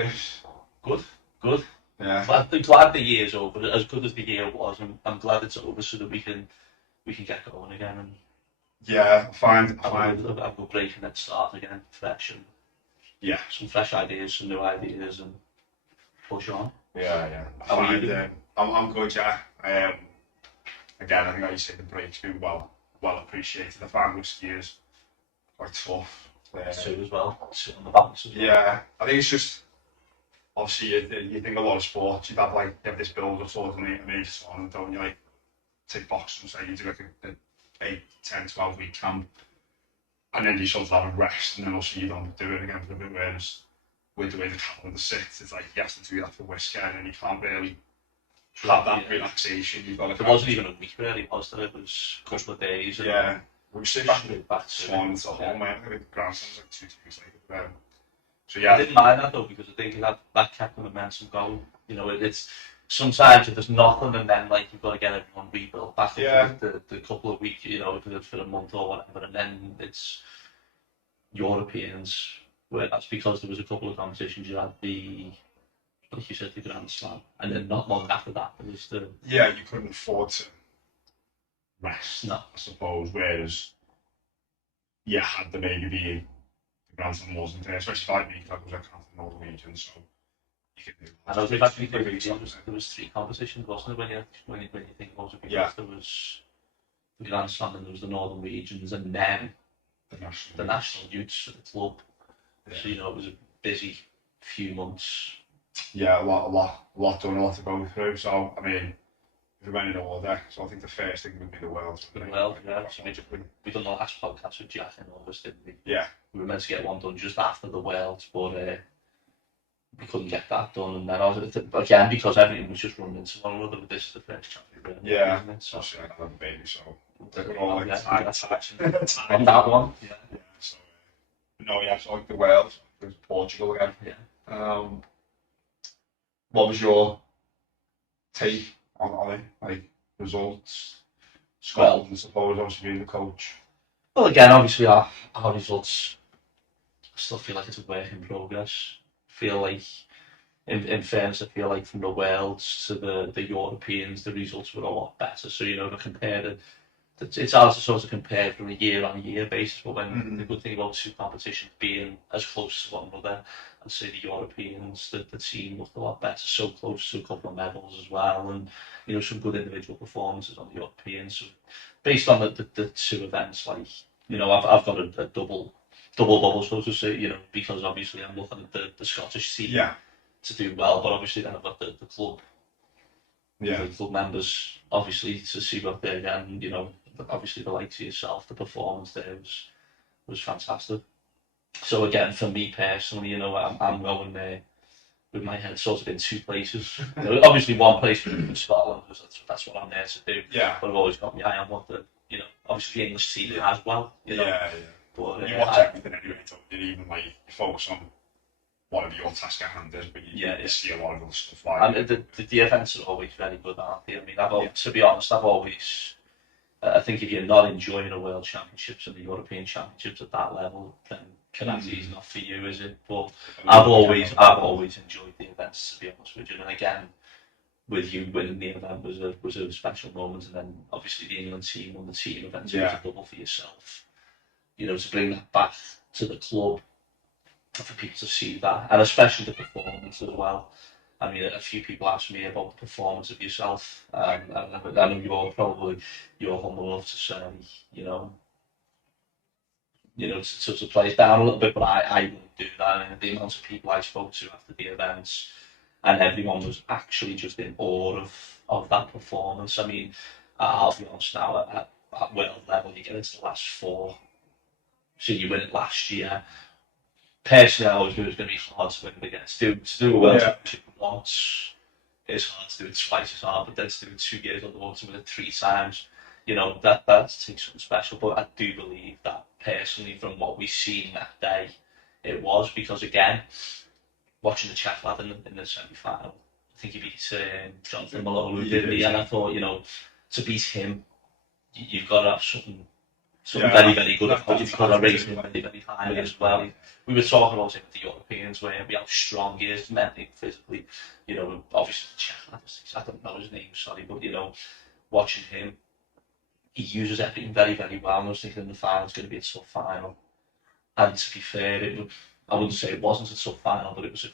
Chris? Good, good. Yeah. I'm glad the year's over. As good as the year was, I'm glad it's over so that we can get going again and Yeah, I have a good break and then start again fresh and yeah, some fresh ideas, some new ideas, and push on. yeah. How are you? I'm good, yeah. Again, I think like you say, the break's been well appreciated. I found this year's quite tough. Two as well. Two on the balance as well. Yeah, I think it's just obviously you think a lot of sports, you have this build up towards an age on, don't you? Like take boxing and say you do like a 8, 10, 12 week camp, and then you sort of have a rest, and then also you don't do it again for a bit. Whereas with the way the calendar sits, it's like you have to do that for WSKA, and then you can't really have that relaxation. You've got to. There wasn't even a week really, was there? It was a couple of days. Yeah, we should back to Swan to home. I think the Grandslam's like 2 weeks later. So yeah, I didn't mind that though because I think that kept the momentum going. You know, it's sometimes if there's nothing and then like you've got to get everyone rebuilt back up for the couple of weeks, you know, for a month or whatever, and then it's Europeans where that's because there was a couple of competitions. You had like you said, the Grand Slam, and then not long after that there was the you couldn't afford to rest. No, I suppose. Whereas you had to maybe be the Grand Slam wasn't there, especially 5 weeks. That was like half the Northern region, so. I know they've actually there was 3 competitions, wasn't it? When you think about it, because there was the Grand Slam and there was the Northern regions, and then the National Youth for the club. Yeah. So you know it was a busy few months. Yeah, a lot done, a lot to go through. So I mean, if we went in order, so I think the first thing would be the World. Yeah. So we done the last podcast with Jack in August, didn't we? Yeah. We were meant to get one done just after the World, but we couldn't get that done, and then again because everything was just running into one another. But this is the first chapter, yeah. Isn't it? So I have a baby, so we're all like on that one. Yeah. So so like the World, it was Portugal again. Yeah. What was your take on it? Like results, Scotland, I suppose, obviously being the coach. Well, again, obviously our results. I still feel like it's a work in progress. Feel like, in fairness, I feel like from the Worlds to the Europeans, the results were a lot better. So, you know, to compare it's hard to sort of compare from a year-on-year basis, but when the good thing about 2 competitions being as close to one another, I'd say the Europeans, the team looked a lot better, so close to a couple of medals as well, and, you know, some good individual performances on the Europeans. So based on the 2 events, like, you know, I've got a double bubble, so to say, you know, because obviously I'm looking at the Scottish team to do well, but obviously then I've got the club, the club members, obviously, to see what they're getting, you know, obviously the likes of yourself, the performance there was fantastic. So again, for me personally, you know, I'm going there with my head sort of in 2 places. You know, obviously one place in Scotland, because that's what I'm there to do. Yeah. But I've always got my eye on what you know, obviously the English team as well. You know. Yeah. But, you watch everything anyway, don't you? Even like you focus on whatever your task at hand is, but you see a lot of other stuff like. And the events are always very good, aren't they? I mean, to be honest, I've always. I think if you're not enjoying the World Championships and the European Championships at that level, then Karate is not for you, is it? But I've always enjoyed the events, to be honest with you. And again, with you winning the event was a special moment, and then obviously the England team won the team event, was a double for yourself. You know, to bring that back to the club, for people to see that, and especially the performance as well. I mean, a few people asked me about the performance of yourself, and I know you're humble enough to say, you know, to play it down a little bit, but I wouldn't do that. I mean, the amount of people I spoke to after the events, and everyone was actually just in awe of that performance. I mean, I'll be honest now, at world level, you get into the last 4, so you win it last year. Personally, I always knew it was going to be hard to win it again. To do a World Championship once is hard. To do it twice is hard, but then to do it 2 years underwater, to win it 3 times, you know, that takes something special. But I do believe that personally, from what we've seen that day, it was because again, watching the Czech lad in the semi-final, I think he beat Jonathan Malone, didn't he? And I thought, you know, to beat him, you've got to have something something very, very good about you because I rated him very, very highly as well. We were talking about it with the Europeans where we how strong he is mentally, physically. You know, obviously, I don't know his name, sorry, but you know, watching him, he uses everything very, very well. And I was thinking in the final it's going to be a tough final. And to be fair, I wouldn't say it wasn't a tough final, but it was a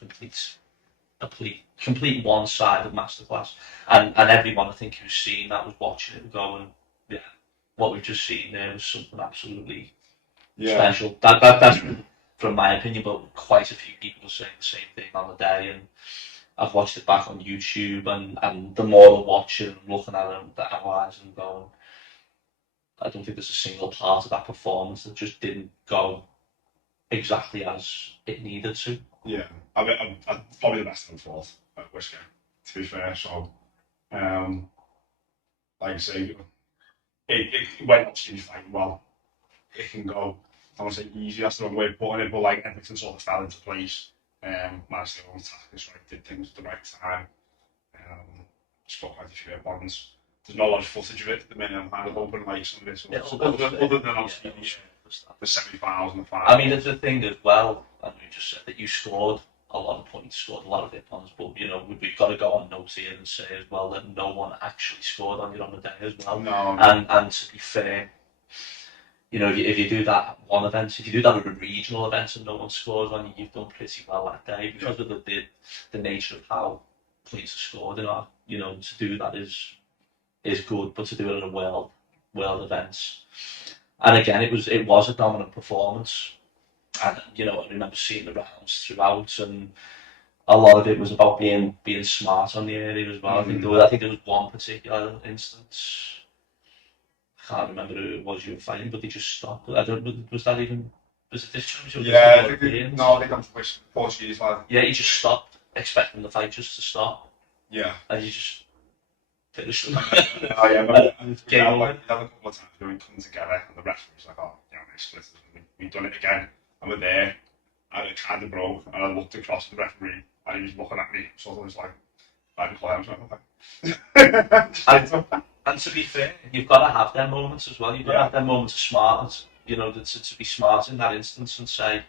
complete one-sided masterclass. And everyone I think who's seen that was watching it going, yeah, what we've just seen there was something absolutely special. That's from my opinion, but quite a few people are saying the same thing on the day. And I've watched it back on YouTube, and the more I watch it and looking at it, the analysing and going, I don't think there's a single part of that performance that just didn't go exactly as it needed to. Yeah, I'm probably the best in the fourth at WSKA, to be fair. So, like I say, it went obviously fine. Well, it can go, I don't want to say easy, that's the wrong way of putting it, but like everything sort of fell into place. Managed their own tactics right, did things at the right time. Spoke quite a few bonds. There's not a lot of footage of it at the minute. I'm kind of hoping like some of this, other than obviously the semi-finals and the finals. I mean, it's the thing as well, and we just said that you scored a lot of points, scored a lot of hit ons, but you know, we've got to go on notes here and say as well that no one actually scored on you on the day as well. No. And to be fair, you know, if you do that at one event, if you do that at a regional event and no one scores on you, you've done pretty well that day because of the nature of how points are scored. You know, to do that is good, but to do it at a world events. And again, it was a dominant performance, and you know, I remember seeing the rounds throughout, and a lot of it was about being smart on the area as well. Mm-hmm. I think there was one particular instance. I can't remember who it was you were fighting, but they just stopped. Was it this championship? Yeah, I think they come to Portuguese lad. Yeah, he just stopped, expecting the fight just to stop. Yeah, and he just finished them. Oh yeah, but Game over. a couple of times we come together and the referee's like, oh, you know, next split, we've done it again, and we're there, and it kind of broke, and I looked across at the referee, and he was looking at me, so I was like, I didn't play, I was like, okay. And to be fair, you've got to have them moments as well. You've got to have them moments of smartness, you know, to be smart in that instance and say,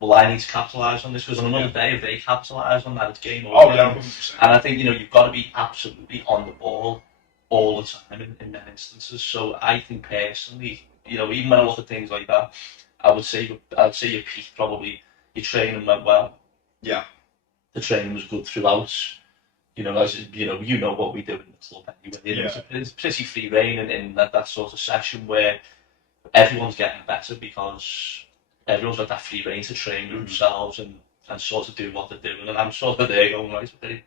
well, I need to capitalise on this, because on another day, if they capitalise on that, it's game over. Oh, yeah, 100%. And I think, you know, you've got to be absolutely on the ball all the time in them instances. So I think personally, you know, even when I look at things like that, I would say your peak probably, your training went well. Yeah. The training was good throughout. You know, as you know what we do in the club anyway. Yeah. It's pretty free reign in that sort of session where everyone's getting better because everyone's got that free reign to train themselves and sort of do what they're doing. And I'm sort of there going, right, okay,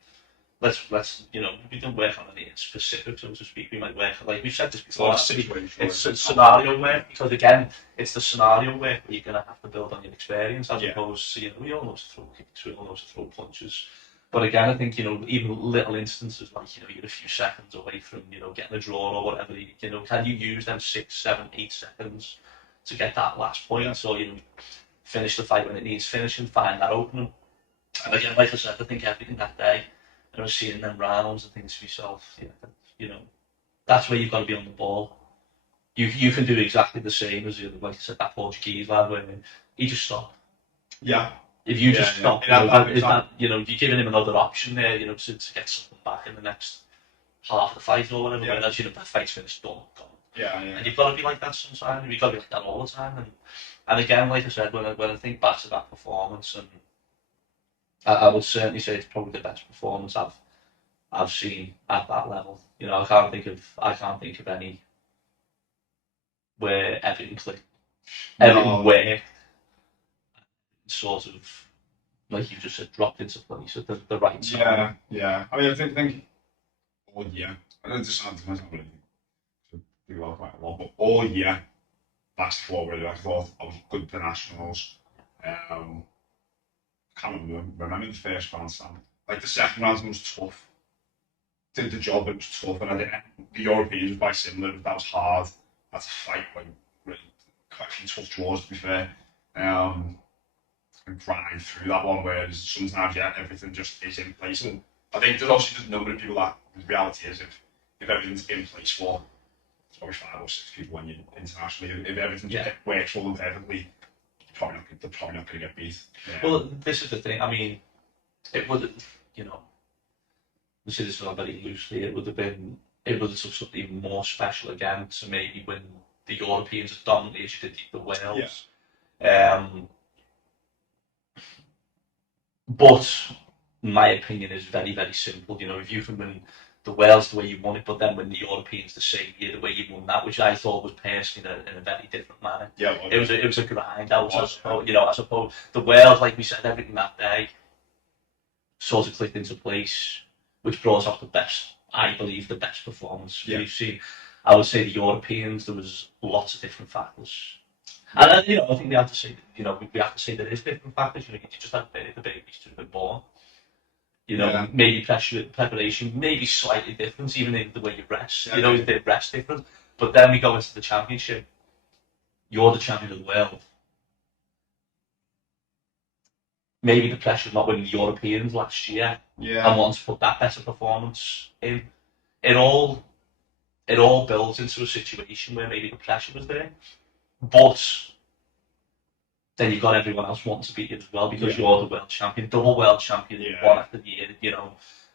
let's you know, we don't work on any specific, so to speak. We might work, like we've said this before, it's scenario work, because again, it's the scenario work where you're going to have to build on your experience as opposed to, you know, we all know to throw kicks, we all know to throw punches. But again, I think, you know, even little instances like, you know, you're a few seconds away from, you know, getting a draw or whatever, you know, can you use them 6, 7, 8 seconds to get that last point, or, you know, finish the fight when it needs finishing, find that opening. And again, like I said, I think everything that day, I was seeing them rounds and things to yourself, you know, that's where you've got to be on the ball. You can do exactly the same as, like I said, that Portuguese lad where he just stopped. Yeah. If you just stop, you know, you're giving him another option there, you know, to get something back in the next half of the fight or whatever. Yeah. Whereas, you know, that fight's finished, done. Yeah. And you've got to be like that sometimes. You've got to be like that all the time. And again, like I said, when I think back to that performance, and I would certainly say it's probably the best performance I've seen at that level. You know, I can't think of any where everything clicked, everything worked, sort of, like you just said, dropped into place at the right time. Yeah. I mean, I think all year, I don't just sound to myself really do well quite a lot, but all year, last four really, I thought I was good at the nationals. Can't remember the first Grandslam. Like the second Grandslam was tough. Did the job, it was tough, and I think the Europeans were quite similar. That was hard. Had to fight like really quite a few tough draws, to be fair. And grind through that one, whereas sometimes everything just is in place. And I think there's also just a number of people that the reality is if everything's in place for probably 5 or 6 people when you're internationally. If everything works full and perfectly, they're probably not going to get beat. Well, this is the thing. I mean, it would, we say this very loosely. It would have took something more special again to maybe when the Europeans had dominated the Wales. But my opinion is very, very simple. If you can win the Wales the way you won it, but then win the Europeans the same year the way you won that, which I thought was personally in a very different manner. Yeah, it was a grind out. I suppose the Wales, like we said, everything that day sort of clicked into place, which brought out the best. I believe the best performance we've seen. I would say the Europeans, there was lots of different factors. And I think we have to say, we have to say there is different factors. You just had the babies to be born. Maybe preparation, maybe slightly different, even in the way you rest. They rest different. But then we go into the championship. You're the champion of the world. Maybe the pressure of not winning the Europeans last year and wanting to put that better performance in. It all builds into a situation where maybe the pressure was there. But then you've got everyone else wanting to beat you as well because you're the world champion, double world champion, one after the year,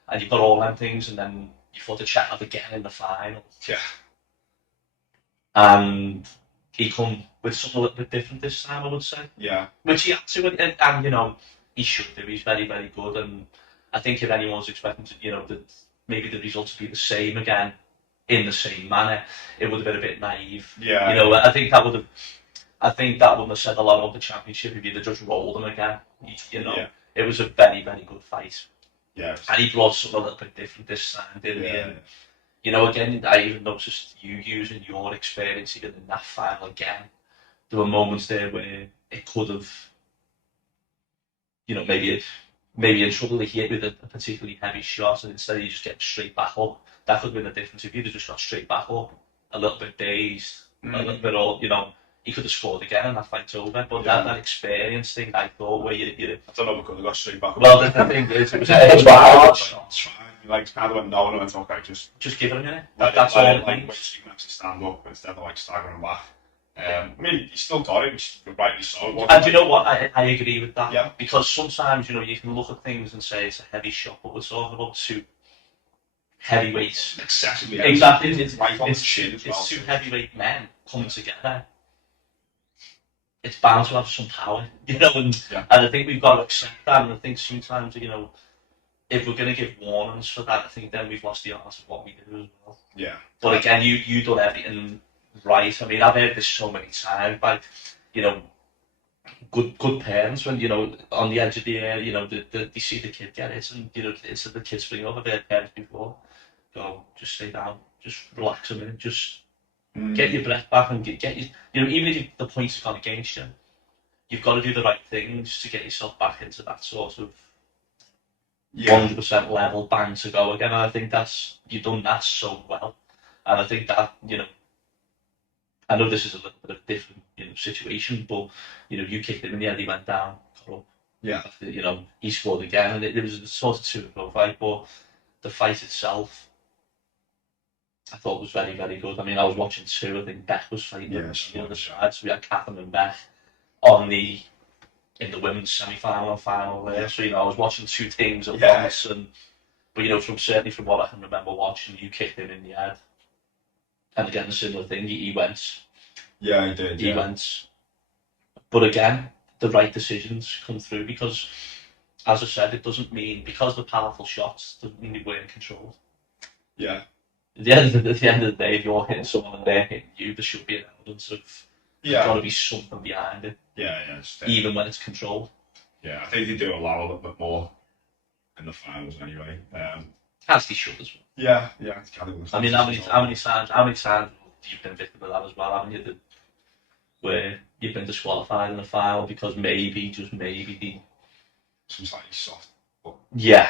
and you've got all them things, and then you fought the Czech again in the final. Yeah. And he come with something a little bit different this time, I would say. Yeah. Which he had to, and he should do. He's very, very good, and I think if anyone's expecting to, that maybe the results would be the same again in the same manner, it would have been a bit naive. Yeah. I think that wouldn't have said a lot about the championship if you'd have just rolled them again. It was a very, very good fight. Yeah. And he brought something a little bit different this time, didn't he? And, again, I even noticed you using your experience even in that final again. There were moments there where it could have, maybe in trouble he hit with a particularly heavy shot, and instead of you just getting straight back up, that could have been the difference. If you'd have just got straight back up, a little bit dazed, a little bit all, he could have scored again and that fight's over. But that experience thing, I thought, where you I don't know if we could have got straight back up. Well, the thing is, it was a hard shot. Like, kind of went no, and I went, okay, just give it a minute. That's all it means. So you can actually stand up instead of staggering back. I mean, he still got it, which rightly so. And you know what? I agree with that. Yeah. Because sometimes, you can look at things and say it's a heavy shot, but we're talking about two heavyweights. Excessively heavy. Exactly. It's two heavyweight men coming together. It's bound to have some power, and I think we've got to accept that. And I think sometimes, if we're going to give warnings for that, I think then we've lost the art of what we do as well. Yeah. But again, you done everything right. I mean, I've heard this so many times by, good parents when, on the edge of the air, they see the kid get it, and, it's the kid spring up. I've heard parents before go, just stay down, just relax a minute, just get your breath back and get your, even if the points have gone against you, you've got to do the right things to get yourself back into that sort of 100% level, bang to go again. And I think you've done that so well. And I think that, I know this is a little bit of a different, situation, but, you kicked him in the head, he went down, got up. Yeah. After, he scored again, and it was a sort of 2-0 fight, but the fight itself, I thought was very, very good. I mean, I was watching two. I think Beck was fighting on the other side, so we had Catherine and Beck in the women's semi-final and final there. So, I was watching two teams at once, but certainly from what I can remember watching, you kicked him in the head. And again, a similar thing, he went. Yeah, he did. He went. But again, the right decisions come through because, as I said, it doesn't mean, because the powerful shots, doesn't mean they weren't controlled. Yeah. At the end of the day, if you're hitting someone and they're hitting you, there should be an evidence of there's got to be something behind it. Yeah. Even when it's controlled. Yeah, I think they do allow a little bit more in the finals anyway. As they should as well. Yeah. I mean, how many times you've been victim of that as well, haven't you? Where you've been disqualified in the final because just maybe some slightly soft. Yeah.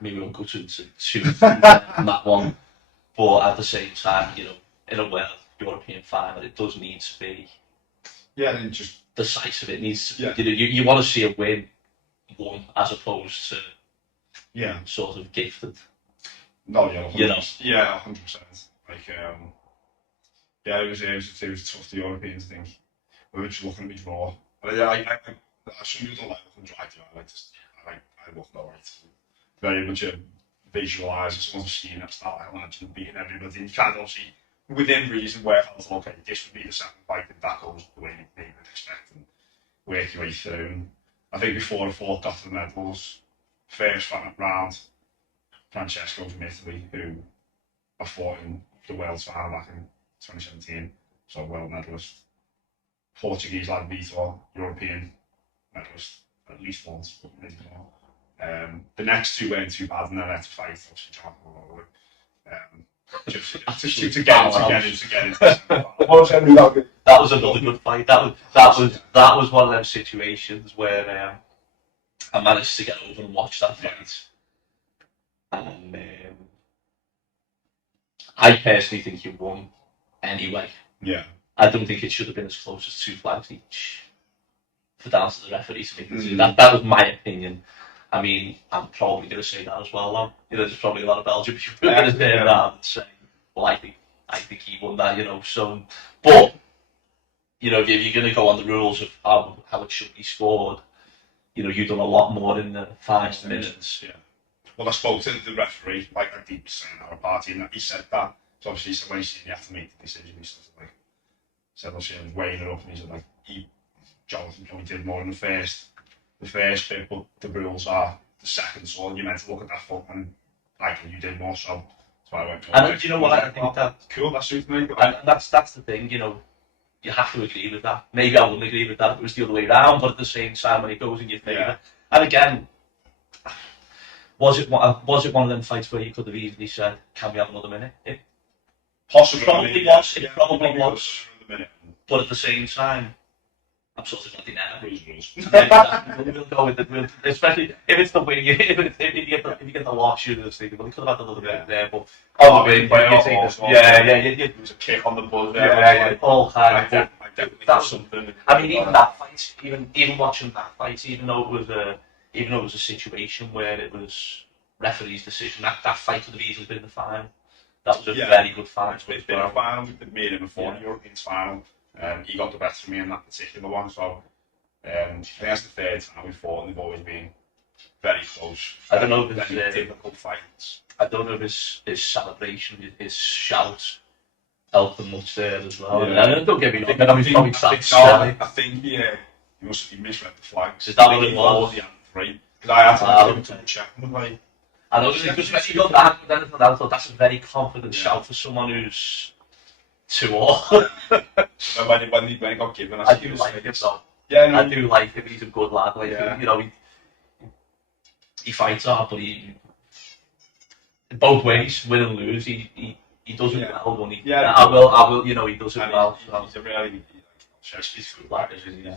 Maybe we won't go to on that one, but at the same time, in a world European final, it does need to be. Yeah, and just decisive. It needs to. You want to see a win won as opposed to. Sort of gifted. No, yeah, 100%. You know. Yeah, 100%. Like, yeah, it was tough. The Europeans, I think. We were just looking at me draw. But yeah, some people don't like looking dry. I look that way. Very much a visualise. Someone's machine. I start like imagining beating everybody. You can't obviously, within reason, work out, okay, this would be the second fight, and that goes the way they would expect, and work your way through. And I think before I fought got to the medals, first round, Francesco from Italy, who I fought in the World final back in 2017, so world medalist. Portuguese lad Vitor, European medalist, at least once, but maybe more. The next two weren't too bad, and then I had to fight, obviously, John all over. Just to get into That was another good fight. That was one of them situations where I managed to get over and watch that fight. And I personally think he won anyway. Yeah. I don't think it should have been as close as 2 flags each for down to the referee to make the decision. That was my opinion. I mean, I'm probably going to say that as well, though. You know, there's probably a lot of Belgian people who are going to say that and say, well, I think he won that, you know. So, but, you know, if you're going to go on the rules of how it should be scored, you know, you've done a lot more in the 5 minutes. Yeah. Well, I spoke to the referee, like I did saying at our party, and he said that. So obviously, he said, when he said you have to make the decision, he said, well, she was weighing it up, and he said, like, Jonathan probably did more in the first bit, but the rules are the second, so you're meant to look at that foot, and like you did more, so that's why I went. And do you know what, I think that cool, that suits me. And that's the thing, you know, you have to agree with that. Maybe I wouldn't agree with that if it was the other way around, but at the same time, when it goes in your favour. Yeah. And again, was it one of them fights where you could have easily said, can we have another minute? It possibly probably was. It probably was. But at the same time, I'm sort of glad they never. We'll go with it, especially if it's the win. If you get the loss, you're just thinking, well, we could have had a little bit there, but it was a kick on the buzz. All kinds. I definitely something. I mean, even that fight, even watching that fight, even though it was a situation where it was referee's decision, that fight would have easily been the final. That was a very good fight. It's been a final. We've made him a four Europeans final. He got the best of me in that particular one. So I think that's the third time we fought, and they've always been very close. I don't know if it's difficult fights. I don't know if his celebration, his shout, helped them much there as well. Yeah. And don't get me wrong, I think he misread the flags. Is that what it was? Yeah, three. Because I had to check them. Like, I know, because when you got that, then I thought that's a very confident shout for someone who's 2-0. when he got given, I do like him though. Yeah, no, I do like him. He's a good lad. Like you know, he fights hard, but he both ways, win and lose. He does it well, doesn't he? Yeah, I will. You know, he does it well. He's a really good lad, isn't he?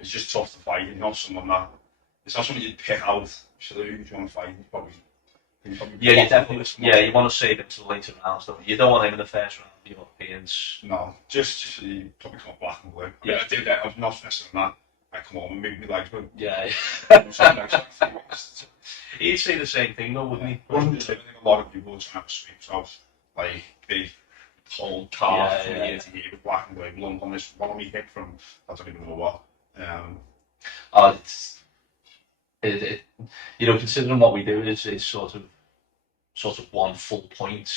It's just tough to fight. He's not someone that. It's not something you'd pick out. So who do you want to fight? You definitely. Yeah, you want to save him to the later rounds, don't you? You don't want him in the first round. The Europeans. No, just he probably come up black and blue. I mean, I did that. I was not stressing that. I come on and move me legs, but he'd say the same thing, though, wouldn't he? I think a lot of people would try to sweep so like big, tall calf from here to here with black and blue, lump on this one on me hip from I don't even know what. You know, considering what we do is sort of one full point.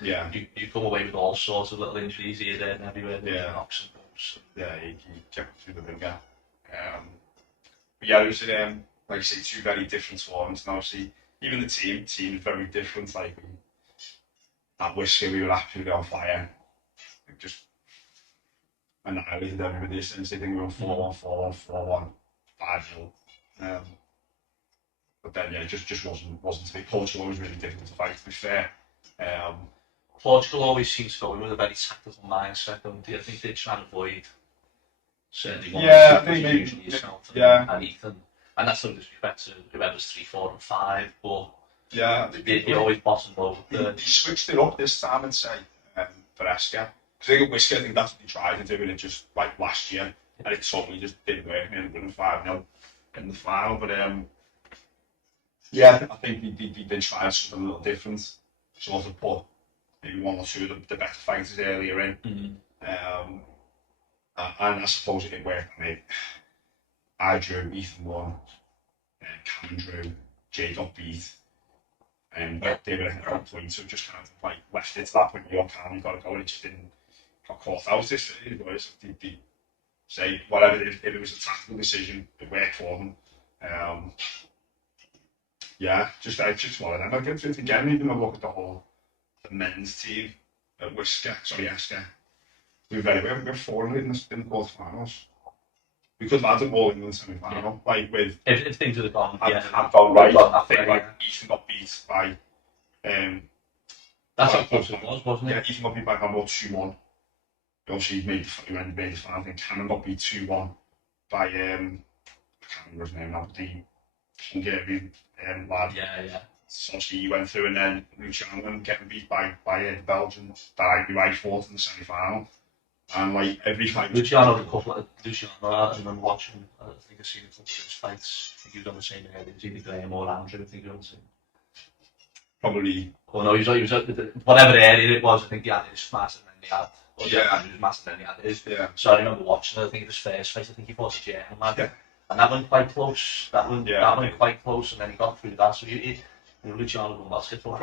Yeah. You come away with all sorts of little injuries here, there, and everywhere. Knocks and bumps. Yeah, you check through the ringer. But yeah, it was like you say, two very different forms, and obviously even the team is very different. Like at WSKA, we were absolutely on fire. Like, just annihilated everybody. Since they think we were 4-1, 4-1, 4-1, 5-0. But then yeah, it just wasn't to be. Portugal was really difficult to fight. To be fair. Portugal always seems to go in with a very tactical mindset, don't they? I think they try and avoid certainly one usually yourself and Ethan. And that's no disrespect to whoever's 3, 4 and 5, but yeah, they always bottom low. They switched it up this time and say for ESKA. Because I think at WSKA, I think that's what they tried to do, and it just like last year, and it totally just didn't work. We ended up winning 5-0 in the final, but yeah, I think they tried something a little different, sort of put maybe one or two of the better fighters earlier in. And I suppose it worked. I mean, I drew, Ethan won, Cameron drew, Jay got beat, and they were at that point, so just kind of like left it to that point. You're calm, you got to go, and it just didn't got caught out. It was they say whatever. If it was a tactical decision, it worked for them. Yeah, just one of them. I guess again, even though look at the men's team at ESKA. We were 4 in the quarterfinals. We could have had an All England semi-final, like with if things had gone, had gone right. I think like Ethan got beat by. That's how close it was, wasn't it? Yeah, Ethan got beat by about 2-1. Obviously, he made the final. I think Cameron got beat 2-1 by I can't remember his name now, but the Hungarian lad. Yeah. So obviously he went through, and then Luciano getting beat by the Belgians that I fought in the semi-final. And like every fight, Luciano, I remember watching. I think I've seen a couple of his fights. I think he was on the same area. It was either Graham or Andrew. I think he was on the same. Probably. Oh no, he was at whatever area it was. I think he had his massive, and then he had. Andrew was massive, and then he had his. Yeah. So I remember watching it. I think it was first fight. I think he fought a German lad. Yeah. And that went quite close. That went quite close, and then he got through that. So Luciano won that for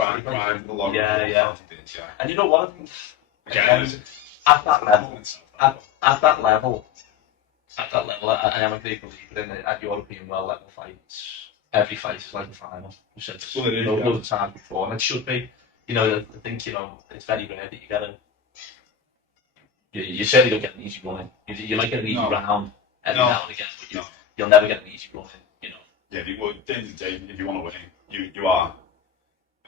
yeah. And you know what? I think at that level, I am a great believer in it. At European world level fights, every fight is like a final. You said loads of times before, and it should be. I think it's very rare that you get a. You certainly don't get an easy run in. You might get an easy round every now and again, but you'll never get an easy run in. Yeah, at the end of the day, if you want to win, you are.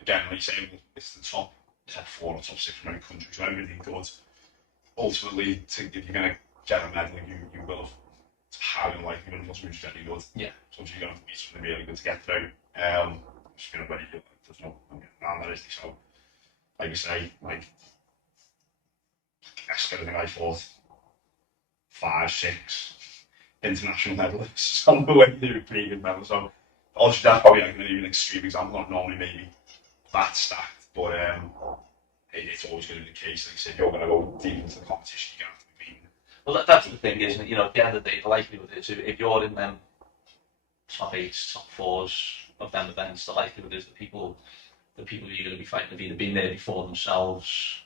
Again, like you say, it's the top 4 or top 6 from any country, so everything good. Ultimately, if you're going to get a medal, you will have highly unlikely to win what's very good. Yeah. So you're going to have to be something really good to get through. Just going to win it, there's no around that, is there? So, like you say, like, ESKA, I think I fought 5, 6 international medalists on the way through pretty good medal. So, obviously, that's probably like an extreme example, not normally maybe that stacked, but it's always going to be the case. Like I said, you're going to go deep into the competition, you're going to have to be beaten. Well, that's the thing, isn't it? At the end of the day, the likelihood is if you're in them top 8s, top 4s of them events, the likelihood is the people you're going to be fighting have either been there before themselves,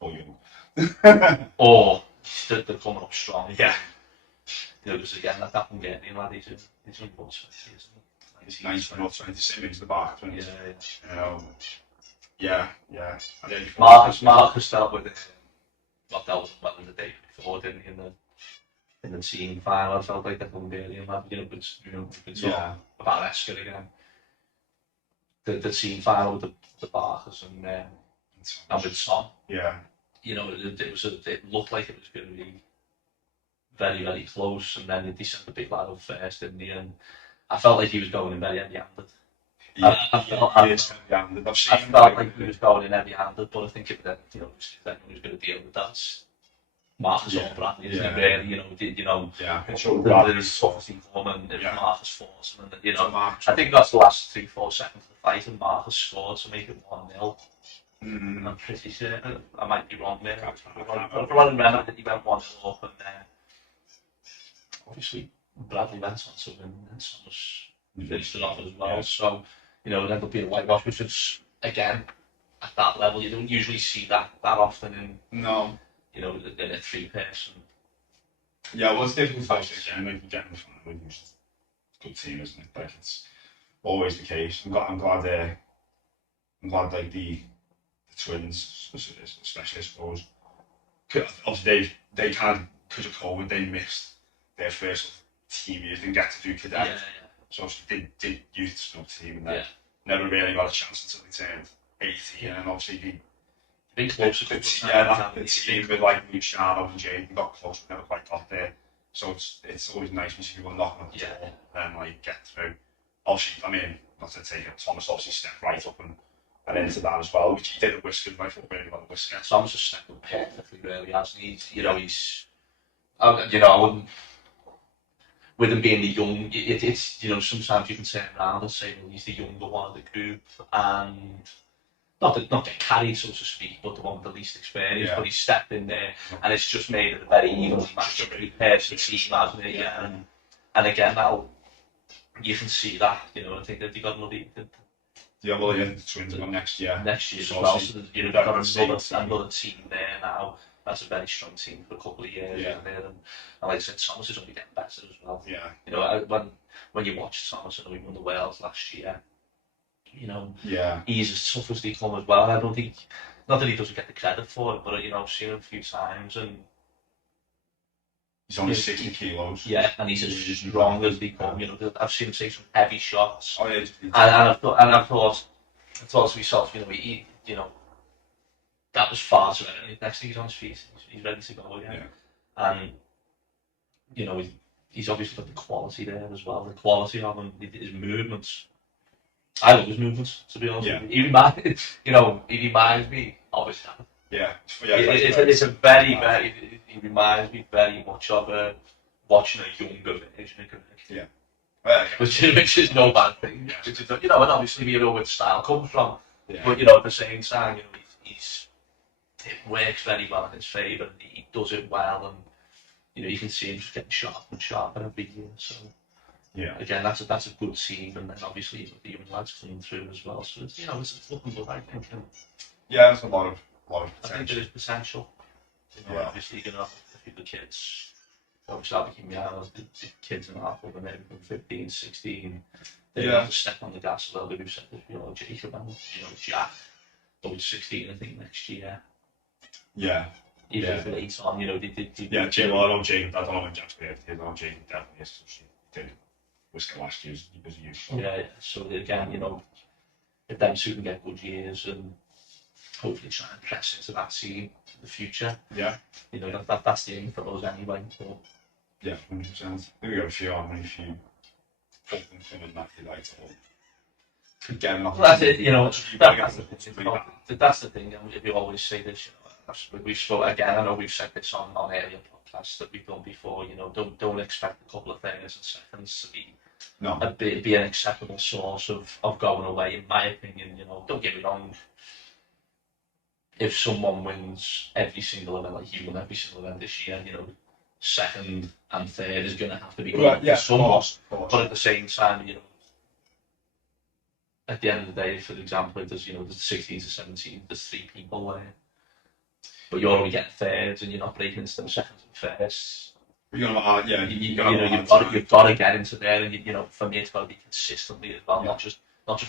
or you, or they're coming up strong. Yeah. Because again, that Hungarian lad, he's in about 20, isn't he? He's 19 or 20, same age as the back. Yeah. Marcus dealt with it. Dealt with well in the day before, didn't he? In the team final, I felt like the Hungarian lad. We've been talking about ESKA again. The team final with the Barkers and with Tom. Yeah. It looked like it was going to be very, very close, and then he sent the big lad up first, didn't he? And I felt like he was going in very heavy-handed. I felt like he was going in heavy-handed, but I think if he was going to deal with that, Marcus or Bradley, isn't it? Really, there's toughest in form, and if Marcus fought him, and I think that's the last 3-4 seconds of the fight, and Marcus scored to make it 1-0. I'm pretty certain. I might be wrong there. But I remember that he went 1-0 up, and obviously Bradley went on to win, and Thomas finished it off as well. Yeah. So, it ended up being a whitewash, which is, again, at that level, you don't usually see that often in a 3-person. Yeah, well, it's difficult to fight again. Like, getting the final, it's a good team, isn't it? Like, it's always the case. I'm glad like the twins, especially, I suppose. Obviously, they kind of, because of COVID, they missed their first team years, didn't get to do cadet. Yeah. So obviously did youth team, and then never really got a chance until they turned 18, and obviously been close to the team with like Luciano and Jade got close, but never quite got there. So it's always nice when you see people knocking on the door and like get through. Obviously, I mean, not to take it, Thomas obviously stepped right up and into that as well, which he did at Whiskers, but I thought really well at Whiskers. Thomas has stepped up perfectly, really, hasn't he? I wouldn't. With him being the young, it's sometimes you can turn around and say, well, he's the younger one of the group, and not get carried, so to speak, but the one with the least experience. Yeah. But he stepped in there, and it's just made it a very evenly matched person team, hasn't it? Yeah. And again, you can see that. You know, I think that they got another. The Twins are next year. Next year as So well. So you've got another team there now. That's a very strong team for a couple of years. Yeah. And like I said, Thomas is only getting better as well. Yeah. You know, when you watch Thomas and we won the Wales last year, you know, Yeah. he's as tough as they come as well. I don't think, not that he doesn't get the credit for it, but you know, I've seen him a few times and he's only 60 kilos. Yeah, and he's as strong as they come. You know, I've seen him take some heavy shots. Oh yeah. And I thought to myself, you know, you know, that was far too early. Next thing he's on his feet, he's ready to go again. Yeah. And you know, he's obviously got the quality there as well. The quality of him, his movements. I love his movements, to be honest. Yeah. He reminds me of his dad. Yeah. It's a very, he reminds me very much of watching a younger version of Granit. Yeah. Which is no bad thing. Yeah. Which is, you know, and obviously we know where the style comes from. Yeah. But you know, at the same time, you know, it works very well in his favour. And he does it well, and you know, you can see him just getting sharper and sharper every year. So yeah, again, that's a good team, and then obviously the young lads coming through as well. So it's, you know, it's looking good, I think. And yeah, there's a lot of potential. I think there is potential. You know, obviously you're gonna have a few of the kids. Obviously, I'll be keeping my eye on the kids and half over maybe from 15, 16. They have to step on the gas a little bit. We've said this, you know, Jacob and you know Jack. But 16, I think next year. Yeah. Even if late on, you know, they yeah, Jacob. Well, I don't Jacob. I don't know when Jack's played. I don't know Jacob definitely is. She did WSKA last year because of you. So. Yeah. So again, you know, if them two can get good years and hopefully try and press into that team for the future. Yeah. You know, that's the aim for us anyway. But yeah, 100%. I think we got a few coming that you like to again. Well, that's it. You know, that's the thing. And we always say this. You know, we've spoken again. I know we've said this on earlier podcasts that we've done before. You know, don't expect a couple of things and seconds to be an acceptable source of going away. In my opinion, you know, don't get me wrong. If someone wins every single event, like you won every single event this year, you know, second and third is going to have to be good for someone. But at the same time, you know, at the end of the day, for example, if there's 16 to 17, there's 3 people there. But you're only getting thirds and you're not breaking into the seconds and firsts. You've got to get into there, and you know, for me, it's got to be consistently as well, not just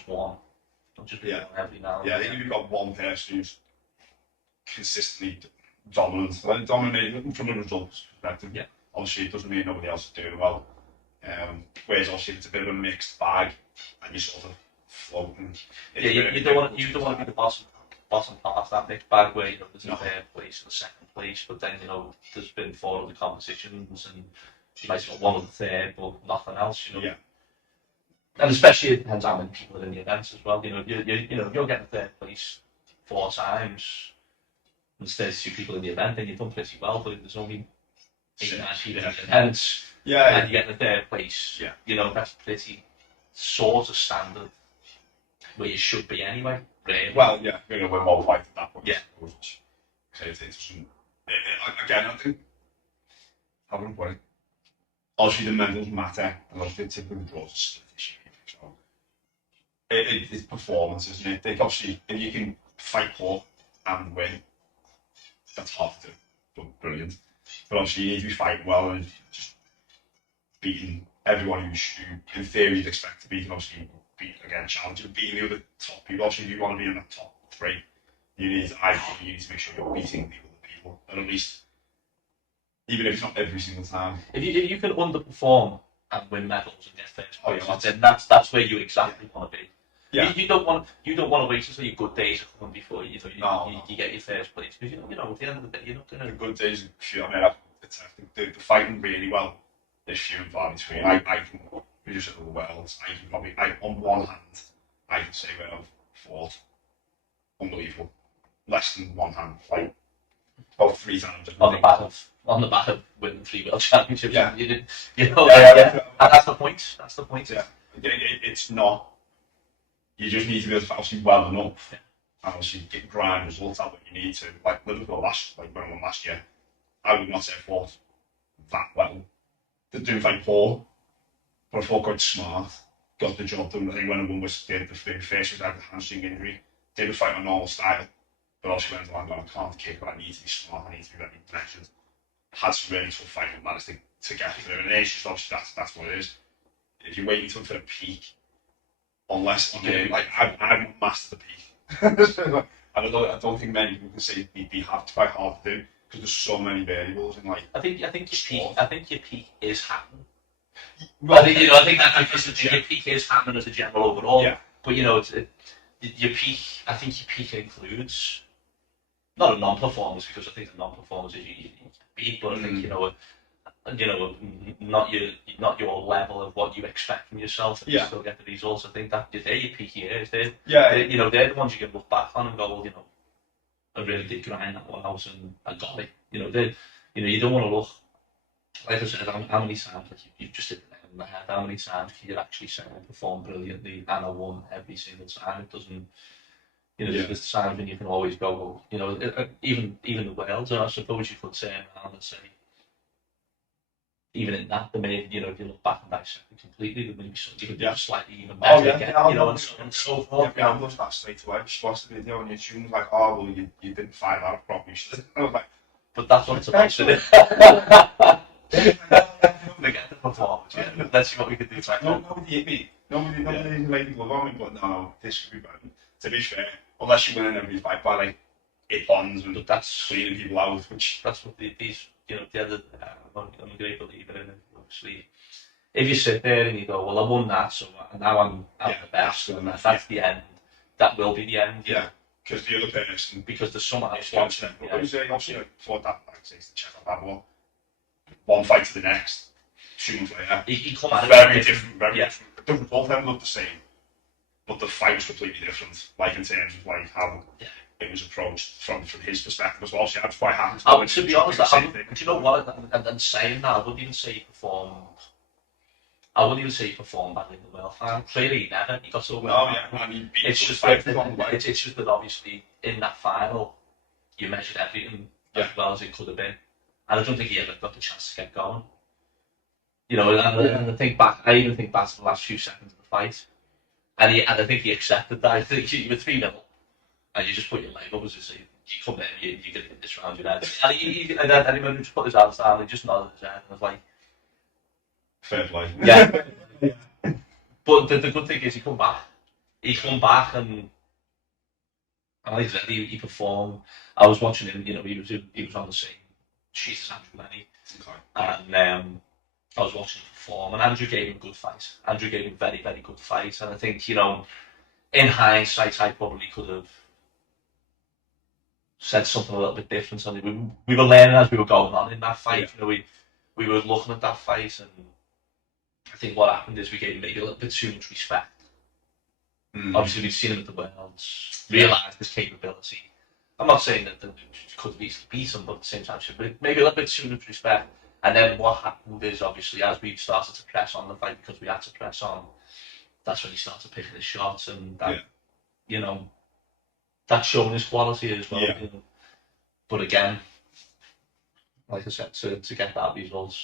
one, not just one every now and then. Yeah, I think if you've got one person who's consistently dominant, dominating from a results perspective. Yeah. Obviously, it doesn't mean nobody else is doing well. Whereas obviously, it's a bit of a mixed bag, and you're sort of floating. Yeah, you don't want to be the bottom part of that mixed bag where, you know, there's a third place and a second place, but then, you know, there's been 4 other competitions and you might have got one of the third, but nothing else, you know. Yeah. And especially it depends how many people are in the events as well. You know, you're getting third place 4 times. There's 32 people in the event, then you've done pretty well, but if there's only 8 or 9 people in the event, and you get the third place, you know, that's pretty sort of standard where you should be anyway. Really. Well, yeah, you know, we're more fight at that point. Yeah. It doesn't. Again, I think. How would I put it? Obviously, the medals matter, and obviously, typically draws a split issue. So, it's performance, isn't it? Like, obviously, if you can fight poor and win, that's hard to do, but brilliant. But obviously, you need to be fighting well and just beating everyone who in theory, you'd expect to beat, and obviously, again, challenging, beating the other top people. Obviously, if you want to be in the top 3, you need to make sure you're beating the other people, and at least, even if it's not every single time. If you can underperform and win medals and get first place, then that's where you exactly want to be. Yeah. You don't want to wait until your good days are coming before you get your first place, because you know at the end of the day you're not going to. The good days, they're fighting really well. There's few and far between. I can. We just at the world. I can probably, on one hand, I can say where I've fought. Unbelievable. Less than one hand, like about 3 times. On the back of winning 3 world championships. Yeah. And that's the point. That's the point. Yeah. It's not. You just need to be obviously well enough and obviously get grind results out when you need to. Like Liverpool when I won last year, I would not say I fought that well. They do fight poor, but I fought quite smart. Got the job done. I think when I won was the first was I had the hamstring injury. Did a fight on normal style, but obviously when I went, I can't kick, but I need to be smart. I need to be very measured. Had some really tough fight and managed to get through. And it's just obviously that's what it is. If you're waiting until a peak, unless like I'm master the peak. I don't think many people can say they have to fight hard to do because there's so many variables in like. I think your peak is happening. Well, I think your peak is happening as a general overall. Yeah. But your peak, I think your peak includes not a non-performance because I think the non-performance is you beat, but I think not your level of what you expect from yourself, and you still get the results. I think that they're your peak years. They're the ones you can look back on and go, well, I really did grind that one out and I got it. You don't want to look. Like I said, how many times you've just hit the nail on the head? How many times can you actually say I performed brilliantly and I won every single time? It doesn't. There's times when you can always go, even the Wales, I suppose you could turn around and say, even in that, they may, if you look back and dissect it completely, there may be something you can do slightly even better again, and so forth. Yeah, I looked that straight away. She watched the video on YouTube and was like, oh, well, you didn't find out properly. I was like, but that's what it's about, isn't it? Forget the performance, yeah. Let's see what we can do. Nobody hit me. Nobody laid the glove on me, but no, this could be better. To be fair, unless you win in every fight by like 8 bonds and that's cleaning people out, which that's what these, the other, I'm a great believer in it, obviously. If you sit there and you go, well, I won that, so now I'm the best, and that's the end. That will be the end. Yeah. Because the other person, because there's someone else watching it. But obviously, fought that, like, say, the Czech bad one. One fight to the next, 2 months later. He come at it very different. Both of them looked the same, but the fight was completely different. Like in terms of like how it was approached from his perspective as well. So that's quite happy. To be honest, do you know what? And saying that, I wouldn't even say he performed. I wouldn't even say he performed badly in the world final. Clearly, he never. He got so well. It's just that obviously in that final, you measured everything as well as it could have been, and I don't think he ever got the chance to get going. And I even think back to the last few seconds of the fight, and I think he accepted that. I think you were 3-0, and you just put your leg up as you say, you come in, you get hit this round your head. And I remember he just put his hands down, he just nodded his head, and I was like, fair play. Yeah. But the good thing is he come back, and like I said, he performed. I was watching him, he was on the same sheet as Andrew Lenny, and I was watching him perform, and Andrew gave him a good fight. Andrew gave him a very, very good fight, and I think, in hindsight, I probably could have said something a little bit different. And we were learning as we were going on in that fight. We were looking at that fight, and I think what happened is we gave him maybe a little bit too much respect. Obviously, we'd seen him at the Worlds, realised his capability. I'm not saying that they could have easily beat him, but at the same time, maybe a little bit too much respect. And then what happened is, obviously, as we started to press on the fight, because we had to press on, that's when he started picking his shots, and that, that's showing his quality as well. But again, like I said, to get that result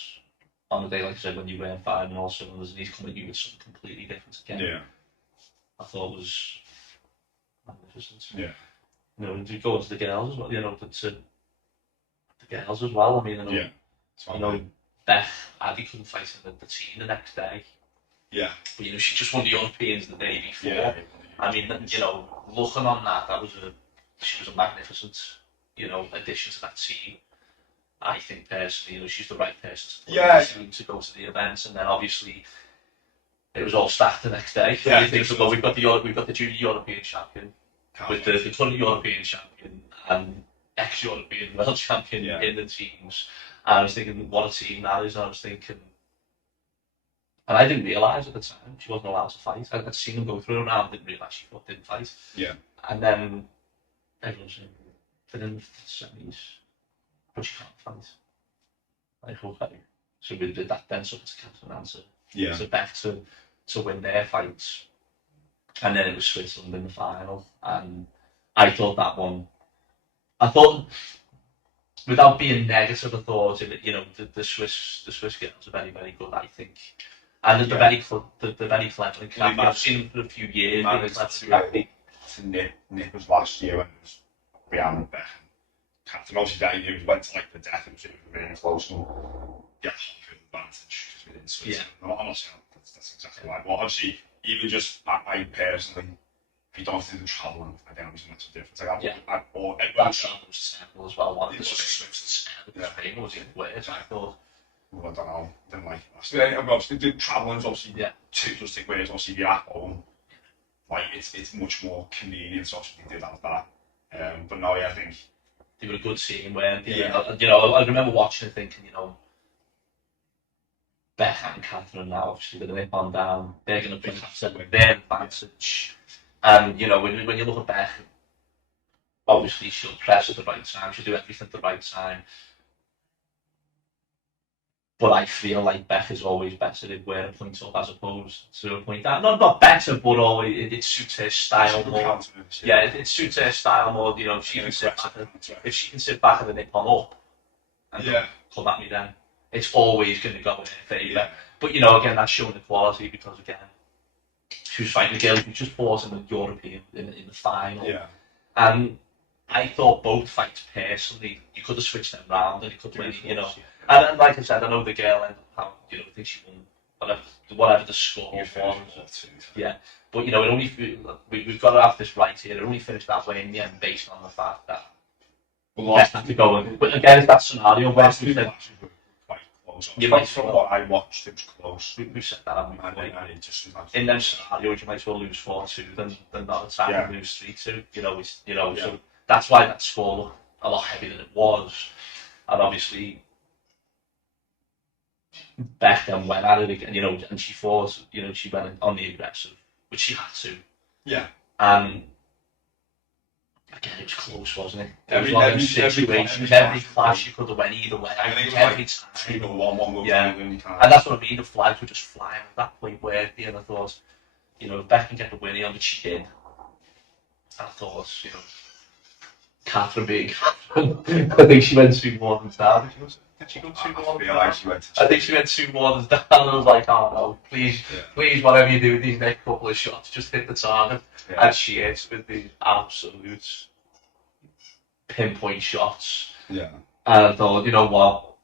on the day, like I said, when you weren't firing and all cylinders, and he's coming at you with something completely different again, I thought was magnificent. And you go into the girls as well, the girls as well. I mean, Beth, Addy couldn't fight in the team the next day. But she just won the Europeans the day before. I mean, looking on that, she was a magnificent, addition to that team. I think personally, she's the right person to go to the events, and then obviously it was all stacked the next day. So we've got the junior European champion with the current European champion and ex-European world champion in the teams. And I was thinking, what a team that is. And I was thinking, and I didn't realise at the time she wasn't allowed to fight. I'd seen them go through a round, didn't realise she didn't fight. And then everyone saying, but in the semis, but she can't fight. Like, okay. So we did that then, so to Catherine answer. So Beth to win their fights. And then it was Switzerland in the final. And I thought that one. I thought, without being negative, I thought the Swiss girls are very, very good. I think, and they're very clever and crafty. I've seen them for a few years. To Nick was last year when it was Brianna Beck. Catherine obviously that year went to like the death. It was really close. And yeah, home advantage because we didn't switch. I'm not saying that's exactly right. But obviously, even just I personally, if you don't do the travelling, I think it's much difference. Like that travel was terrible as well. One of the Swiss Spain was even worse. I thought. Well, I don't know. Didn't like it. Obviously, the travelling is obviously just take ways. Obviously, if you're at home, like it's much more convenient. So obviously, they did have that. But no, I think they were a good team. Weren't they? I remember watching and thinking, Becca and Catherine now, obviously, with the nip on down, they're going to bring their advantage. And when you look at Becca, obviously she'll press at the right time, she'll do everything at the right time. But I feel like Beck is always better in where a point up as opposed to a point down. Not better, but always it suits her style more. Yeah, it suits her style more. She can sit back if she can sit back and the nip on up and come at me, then it's always going to go in her favour. Yeah. But again, that's showing the quality because again, she was fighting a girl who just fought in the European in the final. Yeah. And I thought both fights personally, you could have switched them round and you could win, And like I said, I know the girl ended up, I think she won whatever the score was. Yeah, but we've got to have this right here. It only finished that way in the end, based on the fact that Beth had to go in. But again, it's that scenario where we said quite close. You might from what I watched, it was close. We said that, in them scenarios, you might as well lose 4-2 than not attack and lose 3-2. So that's why that score looked a lot heavier than it was, and obviously. Beck then went at it again, and she fought, she went on the aggressive, which she had to. Yeah. And again, it was close, wasn't it? Every clash you could have went either way. Every time. 2-1, and that's what I mean. The flags were just flying at that point where I thought, if Beck can get the win on, but she did. I thought, Catherine being Catherine, I think she went 2 more than down. Did she go 2 more than down? I think she went 2 more than down. And I was like, oh no, please, whatever you do with these next couple of shots, just hit the target. Yeah. And she hits with these absolute pinpoint shots. Yeah. And I thought, you know what?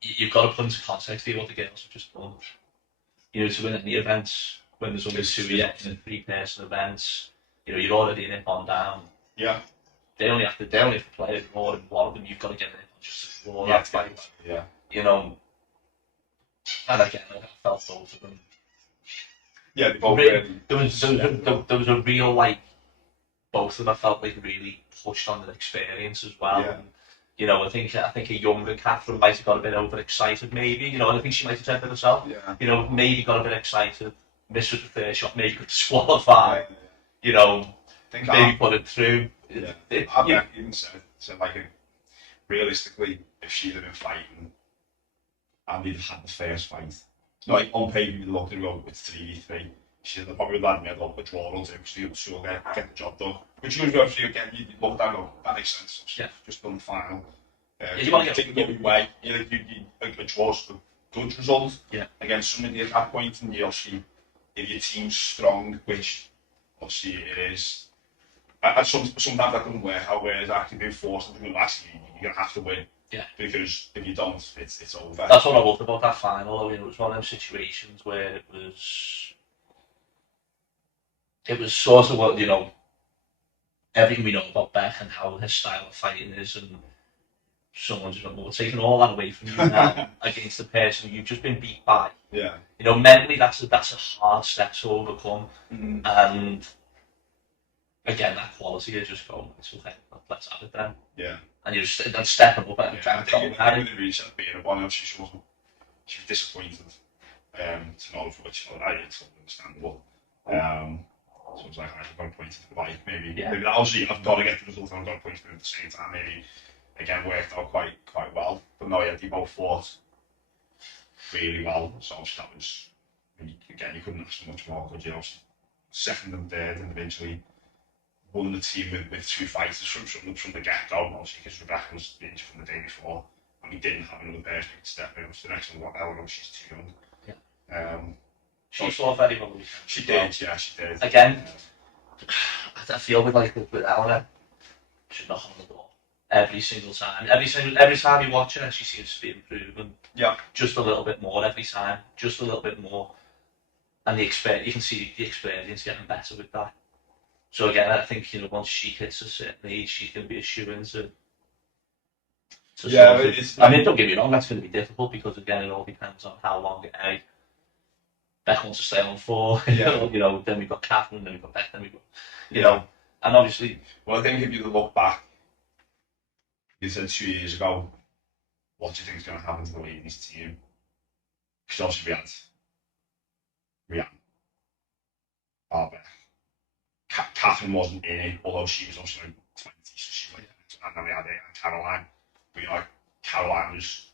You've got to put into context here what the girls have just done. To win any events, when there's only 2 in a 3-person events, you're already in it on down. Yeah. They only have to play it more, and one of them you've got to get in just to score that fight. Yeah. And again, I felt both of them. Yeah, they both there was a real both of them I felt like really pushed on their experience as well. Yeah. And, I think a younger Catherine might have got a bit overexcited maybe, and I think she might have said that herself. Yeah. Maybe got a bit excited, missed with the first shot, maybe could disqualify. Maybe put it through. Yeah. I even said realistically, if she'd have been fighting and we'd had the first fight, on paper we'd look at it with 3v3, she'd have probably had me a draw or two, because she'll get the job done. Which usually, obviously, again, you look at that and go, that makes sense. Just done the final. You want to get the way. A draw's a good result against somebody at that point, and obviously, if your team's strong, which obviously it is. Sometimes that doesn't work out, whereas actually being forced to do actually you're going to have to win. Yeah. Because if you don't, it's over. That's what I loved about that final. It was one of them situations where it was sort of what, everything we know about Beck and how his style of fighting is, and someone's we're taking all that away from you now against the person you've just been beat by. Yeah. Mentally that's a hard step to overcome. Mm-hmm. And again, that quality is just going, okay, let's have it then. Yeah. And you're just stepping up and trying to come at it. She was disappointed to know, which it's understandable. So it was like, I've got to point to the bike, maybe obviously I've got to get the result and I've got to point to it at the same time, maybe again worked out quite well. But no, they both fought really well, so obviously that was, again, you couldn't ask much more, could you? Second and third individually, won the team with 2 fighters from the get-go, obviously, because Rebecca was injured from the day before, and we didn't have another person who could step in. So the next one, Eleanor, she's too young. Yeah. She fought very well. She did, yeah, she did. Again, I feel with Eleanor, she's knocking on the door every single time. Every time you watch her, she seems to be improving. Yeah. Just a little bit more every time. Just a little bit more. And you can see the experience getting better with that. So again, I think once she hits a certain age, she's going to be a shoe-in to yeah, I mean, don't get me wrong, that's going to be difficult because again, it all depends on how long Beck wants to stay on for. Yeah. Then we've got Catherine, then we've got Beck, then we've got and obviously. Well, I think if you look back, you said 2 years ago, what do you think is going to happen to the ladies team? Because obviously we had Beck. Catherine wasn't in it, although she was also 20, so she went in it. And then we had Caroline. But Caroline was,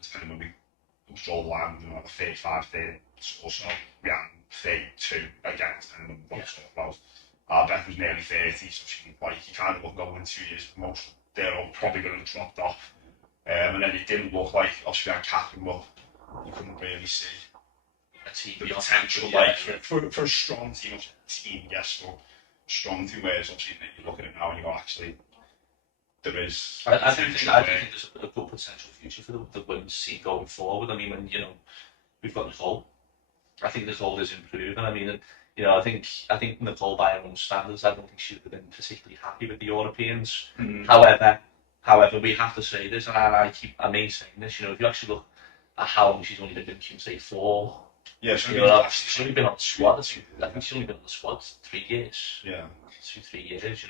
depending when we draw the line, we were like 35, 30 or so. We had 32 again, depending on what we talk about. Beth was nearly 30, so she you kind of look over in 2 years, most they're all probably going to have dropped off. And then it didn't look like, obviously we had Catherine, but you couldn't really see the potential for a strong team, yes, for a strong team, whereas obviously you look at it now and you go, actually, there is. I do think there's a good potential future for the women's team going forward. I mean, when we've got Nicole, I think Nicole is improving. I mean, I think Nicole, by her own standards, I don't think she would have been particularly happy with the Europeans. Mm-hmm. However, we have to say this, and I may say this. If you actually look at how long she's only been in Q 4. Yeah, she's only been on the squad. I think she's only been on the squad 3 years. Yeah, 2-3 years.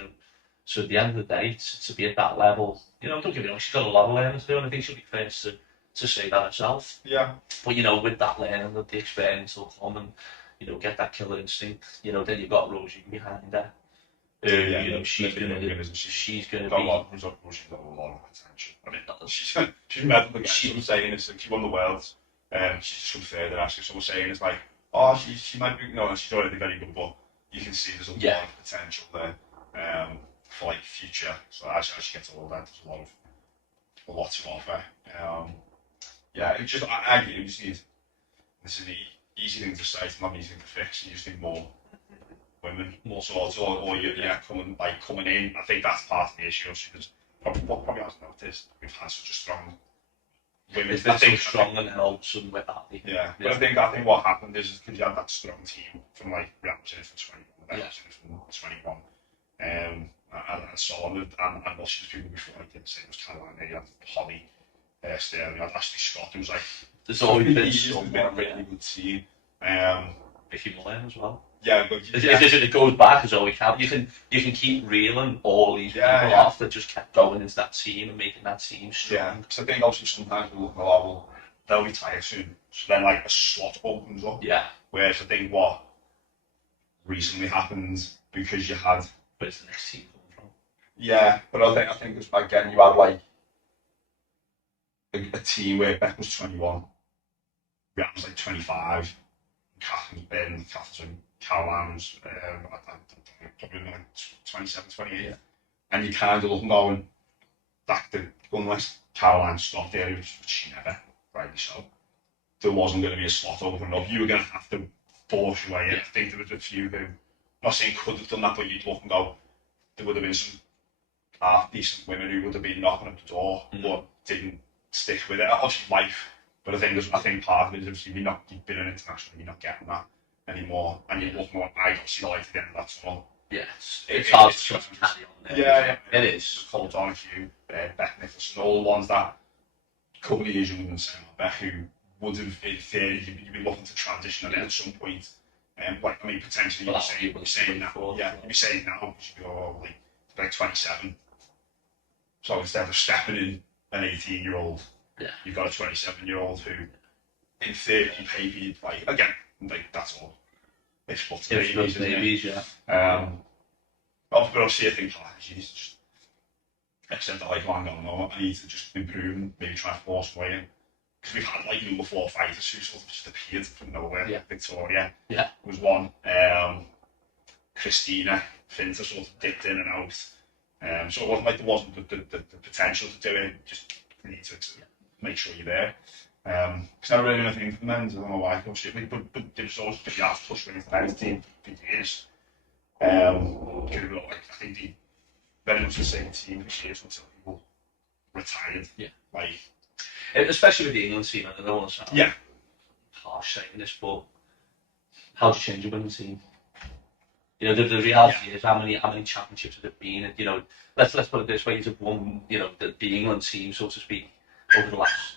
So at the end of the day, to be at that level, don't get me wrong, she's got a lot of learning to do, and I think she'll be first to say that herself. Yeah. But with that learning, the experience will come, and get that killer instinct. Then you've got Rosie behind her. She's gonna be. She's got a lot of potential. I mean, she's medal again. Someone saying is she won the world. She's just come further. Actually, someone saying is like, oh, she might be. No, she's already very good, but you can see there's a lot of potential there for future. So as she gets older, there's a lot to offer. It just I agree. You just need. This is the easy thing to say. It's not an easy thing to fix. You just need more women, more swords, or coming in. I think that's part of the issue. Because probably hasn't noticed. We've had such a strong women. It's been so strong and all of a sudden we're happy. Yeah, but I think what happened is because you had that strong team from we had from 21, from 21, and so on, and watching people before I didn't say it was Caroline. You had Holly, Sterling, you had Ashley Scott. It was like there's always been a really good team. Vicky Mullane as well. Yeah, but it goes back as always can. You can keep reeling all these people off that just kept going into that team and making that team strong. Yeah, because I think obviously sometimes we look at well, they'll retire soon, so then a slot opens up. Yeah. Whereas I think what recently happened because you had. Where's the next team coming from? Yeah, but I think it was, again you had a team where Beck was 21, Rihanna was 25, Catherine's Caroline was probably 27, 28. Yeah. And you kind of look and going, unless Caroline stopped there, which she never, rightly so, there wasn't going to be a slot open up. You were going to have to force your way in. I think there was a few who, I'm not saying could have done that, but you'd look and go, there would have been some half-decent women who would have been knocking at the door, but didn't stick with it. Obviously life, but I think part of it is obviously you've been an international, you're not getting that anymore, and you look more. I don't see the light at the end of that tunnel. Yeah, it's hard to carry on there. Yeah, it is. Cole Donahue, Beth Nicholson, all the ones that a couple of years younger than Sam Beth, who would have, in theory, you'd be looking to transition at some point. Potentially you'd be saying now. Yeah, you'd be saying now because you'd be 27. So instead of stepping in an 18-year-old, you've got a 27-year-old who, in theory, you pay people again. That's all. It's what's babies, yeah. But obviously, I think she needs to just accept that hang on, no, I need to just improve and maybe try to force way in. Because we've had number 4 fighters who sort of just appeared from nowhere. Yeah. Victoria was one. Christina, Finta sort of dipped in and out. So it wasn't like there wasn't the potential to do it, just you need to make sure you're there. Because I really anything for the men's, I don't know why, obviously, but there was always been that push with the men's team for years. Like, I think they very much the same team this year until people retired. Yeah. Like, especially with the England team, I don't want to sound harsh saying this, but how do you change a winning team? You know, the reality is how many championships have there been? You know, let's put it this way: you've won, you know, the England team, so to speak, over the last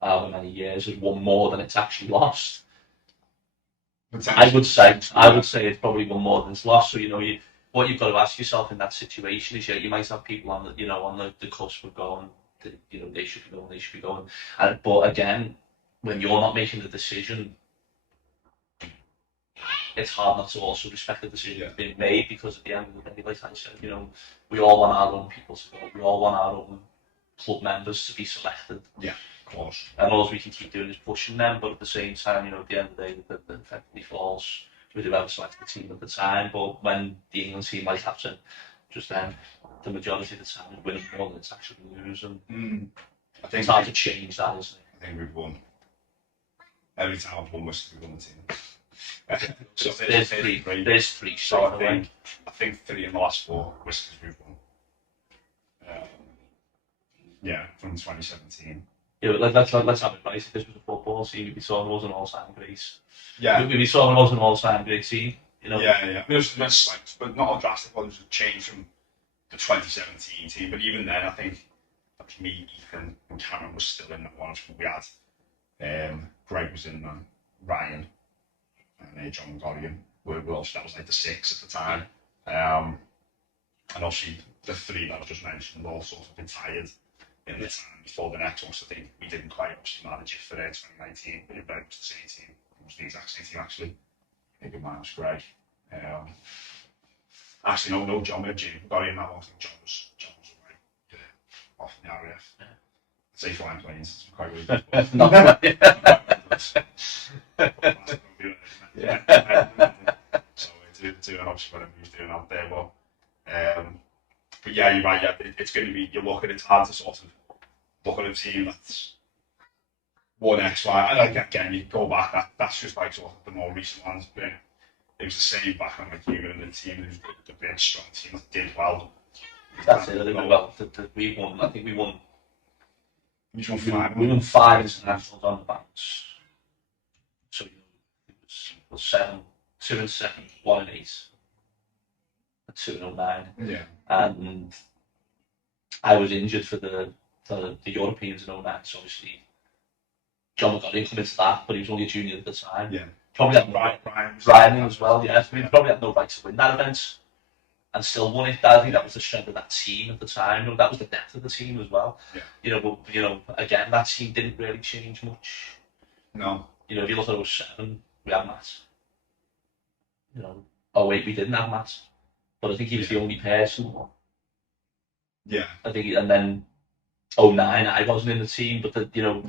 however many years has won more than it's actually lost. I would say it's probably won more than it's lost. So you know, what you've got to ask yourself in that situation is, you might have people on the cusp of going, you know, they should be going. But again, when you're not making the decision, it's hard not to also respect the decision that's been made, because at the end of the day, like I said, you know, we all want our own people to go. We all want our own club members to be selected. Yeah, of course. And all we can keep doing is pushing them, but at the same time, you know, at the end of the day, that effectively falls with whoever selects the team at the time. But when the England team might have to just the majority of the time is winning more than it's actually losing. I think it's hard to change that, isn't it? I think we've won. Every time I've won, we've won the team. So there's three. So I think 3 in the last 4 Whiskers we've won. From 2017. Yeah, but let's have it right. If this was a football team, we'd be talking about an all-time great. Yeah. We'd be talking about an all-time great team. You know. Yeah. It was but not a drastic one. It was a change from the 2017 team. But even then, I think me, Ethan, and Cameron was still in that one. We had Greg was in there, Ryan, and John Gorian. That was like the 6 at the time. And obviously the 3 that I just mentioned all sort of retired in the time before the next one. So I think we didn't quite obviously manage it for 2019, but it was the same team. It was the exact same team actually. I think mine was Greg. Actually, no, John. We had Jim Gorian that one. I think John was away off in the RAF. I'd say flying planes. It's quite really So we're doing obviously whatever he's doing out there, but yeah, you're right. Yeah, it's going to be. It's hard to sort of look at a team that's won X, Y, and like again, you go back. That's just like sort of the more recent ones. But it was the same back when like you were in the team. It was the big strong team that did well. That's it. I think we won. I think we won. We won 5. We won 5 internationals on the bounce. So it was 7, 2 and 7, 1 and 8, and 2 and 09. Yeah. And I was injured for the Europeans in 09, so obviously John McGowan come into that, but he was only a junior at the time. Yeah. Probably had Ryan as well, yeah. So he probably had no right to win that event and still won it. I think that was the strength of that team at the time. That was the depth of the team as well. Yeah. You know, again, that team didn't really change much. No. You know, if you look at 07, we had Matt. You know, 08 we didn't have Matt, but I think he was the only person. Yeah. I think, and then 09, I wasn't in the team, but there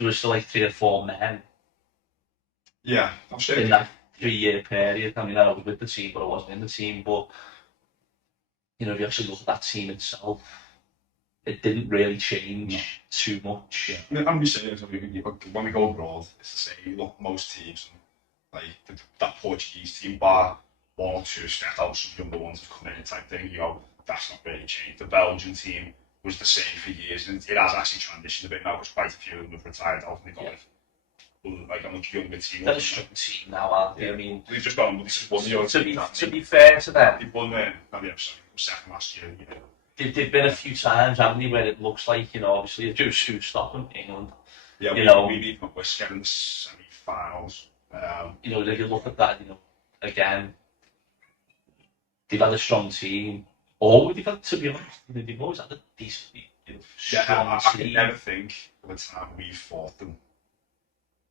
was still like 3 or 4 men. Yeah, in that 3-year period. I mean, I was with the team, but I wasn't in the team. But you know, if you actually look at that team itself, it didn't really change too much. Yeah. I'm just saying, when we go abroad, it's the same. You look at most teams, like that Portuguese team, bar 1 or 2 step out, some younger ones have come in type thing. You know, that's not really changed. The Belgian team was the same for years, and it has actually transitioned a bit now because quite a few of them have retired out, and they've got like a much younger team. They're a strong team now, aren't they? I mean, they've just got one year. To be fair to them, they've won second last year. You know. They've been a few times, haven't they, where it looks like, you know, obviously they do stop them, England. Yeah, we beat them at WSKA in the semi-finals. You know, if you look at that, you know, again, they've had a strong team. Or they've had, to be honest, they've always had a decently, strong I team. can never think of a time we fought them.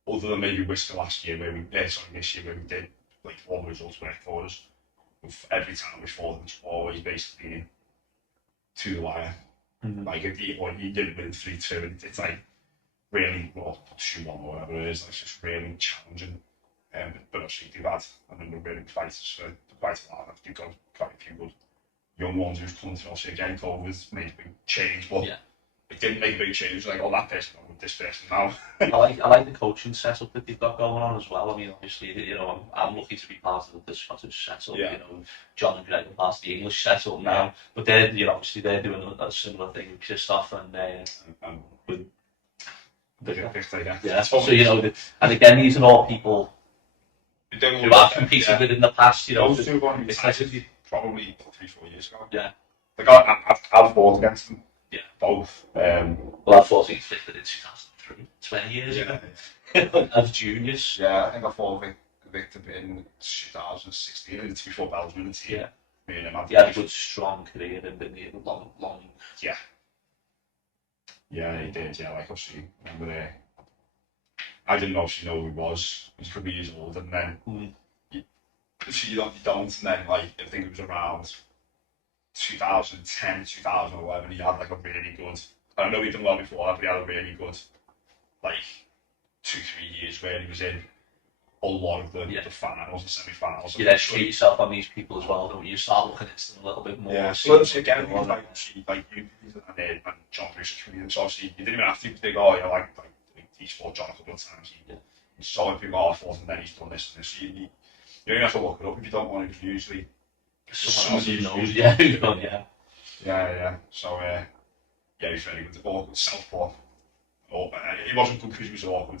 Other than maybe WSKA last year, this year where we did, like, all the results worked for us. Every time we fought them, it's always basically been to the wire. Mm-hmm. Like, you did win 3-2, and it's like really, 2-1 or whatever it is. Like, it's just really challenging. But obviously they've had a number of really good fighters for quite a while. They've got quite a few good young ones who've come through. Obviously again, COVID's made a big change, but it didn't make a big change. Like, oh, that person with this person now. I like the coaching setup that they've got going on as well. I mean, obviously, you know, I'm lucky to be part of the Scottish setup. You know, John and Greg are part of the English setup now, but they're, you know, obviously they're doing a similar thing with Christoph and with yeah. So you know, and again, these are all people who I've competed with in the past. You know, those two were probably 3-4 years ago. Yeah. Like I've fought against them. Yeah. Both. Well, I fought against Victor in 2003, 20 years ago. As juniors. Yeah, I think I fought Victor in 2016 in the 2-4 Belgium team. Yeah. Me and him He had a good, strong career and been here long. Yeah. Yeah, he did. Yeah, like obviously, remember I didn't obviously know who he was. He was a couple of years old, and then you don't, and then like I think it was around 2010, 2011. He had like a really good. I know he'd done well before that, but he had a really good like 2-3 years where he was in a lot of the finals and semi-finals. You educate yourself on these people as well, don't you? You start looking into them a little bit more. Yeah, so again, like you and John Bruce is comedian, so obviously you didn't even have to think, oh, yeah, like he's fought John a couple of times. He's solid people are fought, and then he's done this and this. You don't even have to look it up if you don't want to, because usually someone else who knows. Yeah. So he's very good. Awkward self-plot. He wasn't good because he was awkward.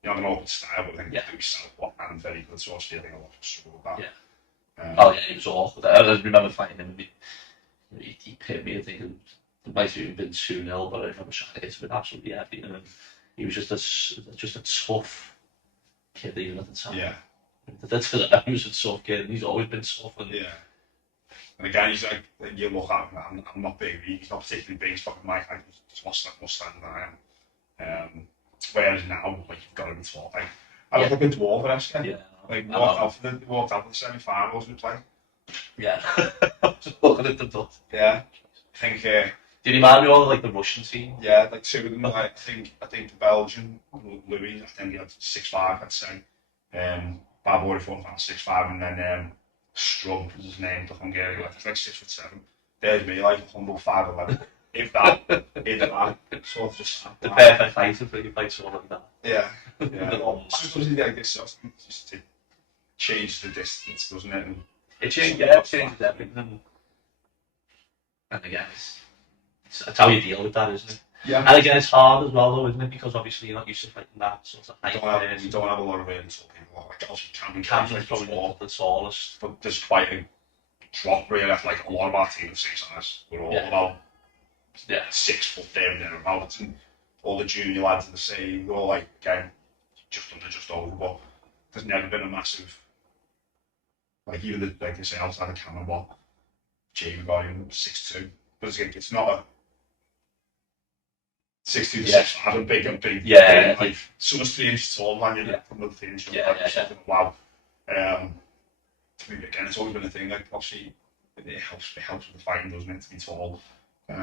He had an awkward style, but I think he was self-plot and very good. So obviously I think a lot of struggle with that. He was awkward. I remember fighting him. He hit me. I think it might have even been 2-0, but I remember trying to hit him absolutely heavy. And he was just a tough kid even at the time. Yeah. That's because he was a tough kid, and he's always been tough. And and again, he's like, you look at him, I'm not big, he's not particularly big, he's fucking like, he's more stand than I am. Whereas now, like, you've got to be tall. Like, I look like a dwarf at ESKA. Yeah. Like, walked out for the semi-finals we played. Yeah. Just looking at the dot. Yeah. I think, did he remind you of like the Russian team? Yeah, like two of them. I think the Belgian, Louis, I think he had 6'5", I'd say. Bad boy fought around 6'5", and then Strum was his name, the Hungarian, like 6'7". There's me, like humble 5'11". If that, sort of just the perfect height for you fight someone like that. Yeah. Sometimes like this just to change the distance, doesn't it? And it changes everything. And again, it's how you deal with that, isn't it? Yeah. And again, it's hard as well, though, isn't it? Because obviously you're not used to fighting that sort of height. We don't have a lot of really tall people. Like, obviously, Cameron's probably the tallest. But there's quite a drop, really. Like, a lot of our team of 6 size. We're all about 6 foot there and thereabouts. And all the junior lads are the same. We're all, like, again, just under, just over. But there's never been a massive, like, even like they say outside of Cameron, what Jamie got him 6'2". But it's not a 6'2" to 6'5", big. Yeah. Like, someone's 3 inches tall, man, you're another 3 inches. Wow. To me, again, it's always been a thing. Like, obviously, it helps with the fighting, doesn't it, to be tall. I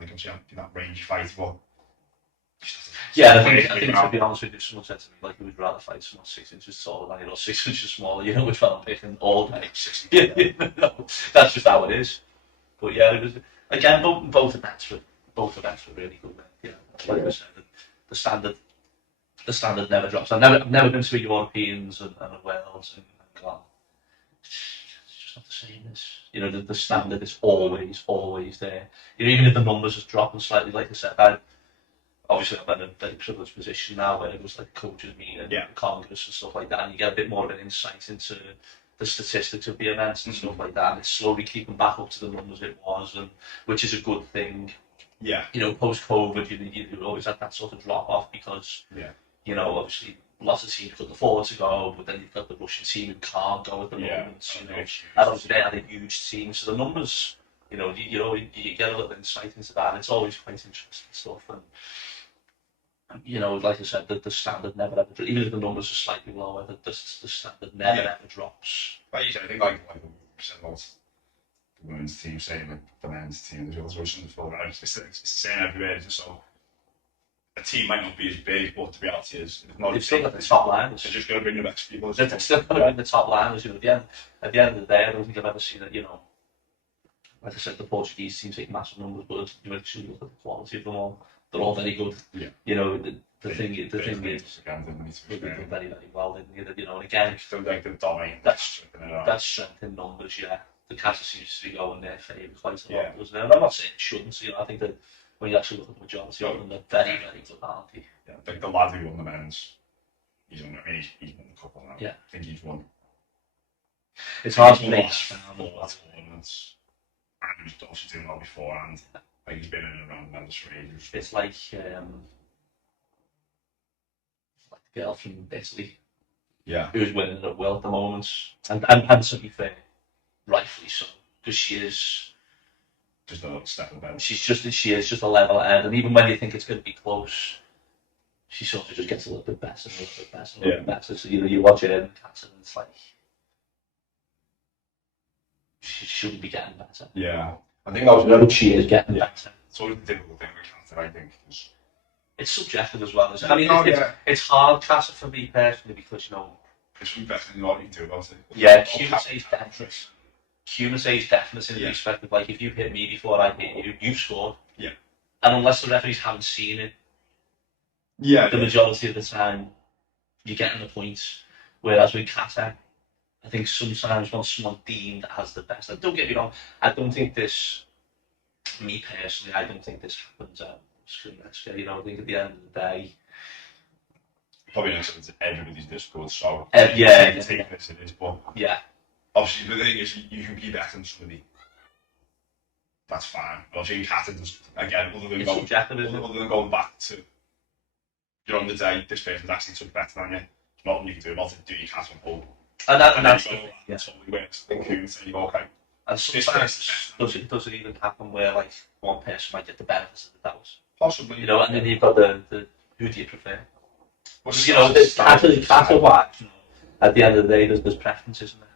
think obviously that rangy fight, but I think to be honest with you, if someone said to me like he would rather fight someone 6 inches taller than you or 6 inches smaller, you know which one I'm picking all day. That's just how it is. But yeah, it was again both events were really good. Yeah, like I said, the standard never drops. I've never been to a Europeans and a Worlds and gone. It's just not the same as, you know, the standard is always there. You know, even if the numbers just dropping slightly, like I said, obviously I'm in a very privileged position now where it was like coaches meeting, congress and stuff like that, and you get a bit more of an insight into the statistics of the events and stuff like that, and it's slowly keeping back up to the numbers it was, and which is a good thing. Yeah. You know, post-COVID, you always had that sort of drop-off because, you know, obviously lots of teams couldn't afford to go, but then you've got the Russian team who can't go at the moment, you know, and obviously they had a huge team, so the numbers, you know, you get a little insight into that, and it's always quite interesting stuff, and you know, like I said, the standard never ever, even if the numbers are slightly lower, the standard never ever drops. Like you said, I think like we said about the women's team, saying like the men's team, there's Russian football, it's the same everywhere, just so a team might not be as big, but the reality is, it's not They've still got the top liners. They're just going to bring the best people. They're still going to win the top liners. You know, at the end of the day, I don't think I've ever seen it. You know, like I said, the Portuguese team take massive numbers, but you actually look at the quality of them all. They're all very good. Yeah. You know, the thing is, again, they do very, very well. Didn't you know, and again, like the dominant. that's strength in numbers. Yeah, the Casa seems to be going their favour quite a lot, doesn't it? And I'm not saying it shouldn't. You know, I think that when you actually look at the majority of them, they're very, very good, aren't they? Yeah, like the lad who won the men's, he's won a couple now. Yeah. I think he's won. It's hard to make tournaments, and he was obviously doing well beforehand. Like he's been in and around the men's for ages. It's like the girl from Italy, who's winning it well at the moment, and to be fair, rightfully so, because she is just a little step ahead. She is just a level ahead, and even when you think it's going to be close, she sort of just gets a little bit better, and a little bit better, and a little bit better. So you watch it in Cat, and it's like she shouldn't be getting better. Yeah, I think that was she is getting better. It's always the difficult thing with Cat, I think. It's subjective as well. I mean, it's hard Casa for me personally because you know it's really better than what you can do about it. Yeah, Cuma's definite. Cuma's definite in the respect of like if you hit me before I hit you, you've scored. Yeah. And unless the referees haven't seen it, the majority of the time you're getting the points. Whereas with Kata, I think sometimes when someone deemed as the best, and don't get me wrong, I don't think this. Me personally, I don't think this happens at ESKA. You know, I think at the end of the day, probably not something that everybody's difficult. So take this it is, but obviously the thing is you can be better than somebody. That's fine. Obviously, Cat does again. Other than going back to you're on the day, this person's actually took better than you. There's nothing you can do about it. Do your Cat on hold. And that's somebody works. Think who say you go okay. And sometimes does it even happen where like one person might get the benefits of the doubt? Possibly. You know, and then you've got the who do you prefer? You know, it's Cat wise. At the end of the day, there's preference, isn't there?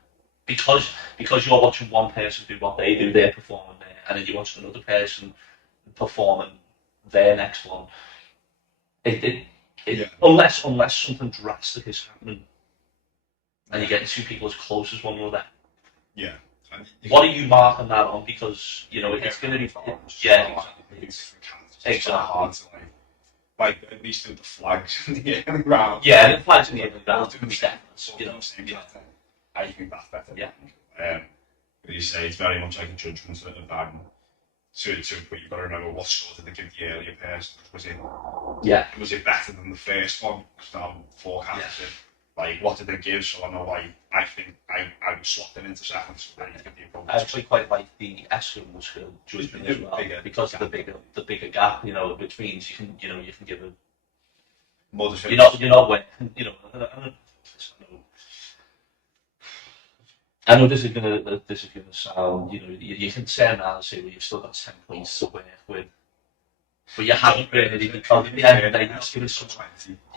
Because you're watching one person do what they do, they're performing there, and then you're watching another person performing their next one. Unless something drastic is happening, and you're getting two people as close as one another. Yeah. What are you marking that on? Because you know it's going to be exactly hard to like at least with the flags in the ground. Yeah, the flags in the ground can be definite. You know, I think that's better. Yeah. As you say, it's very much like a judgment of that. But you've got to remember what score did they give the earlier person? Was it better than the first one? Because now I'm forecasting. Like, what did they give? So I know, like, I think I would slot them into second. So I actually quite like the ESKA judgment as well, because of the bigger gap, you know, which means you can give a more. You're not winning, you know. I know this is gonna sound, you know, you can turn around and say, well, you've still got 10 points to work with. But you haven't really, because at the end of the day, you're not giving someone,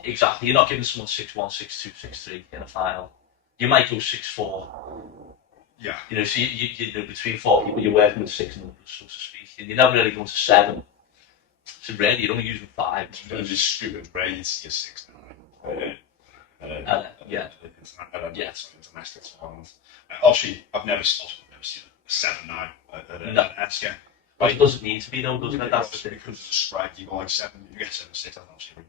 exactly, you're not giving someone 6-1, 6-2, 6-3 in a final. You might go 6-4. Yeah. You know, so you know, between 4 people, you're working with 6 numbers, so to speak. And you're never really going to 7. So really, you're only using 5. It's just stupid, right? It's 6 9. Domestic tournament. Obviously, I've never seen a 7-9 at ESKA. But it doesn't need to be though, doesn't it? That's the difference. Strike, you go like 7, you get 7-6. That's obviously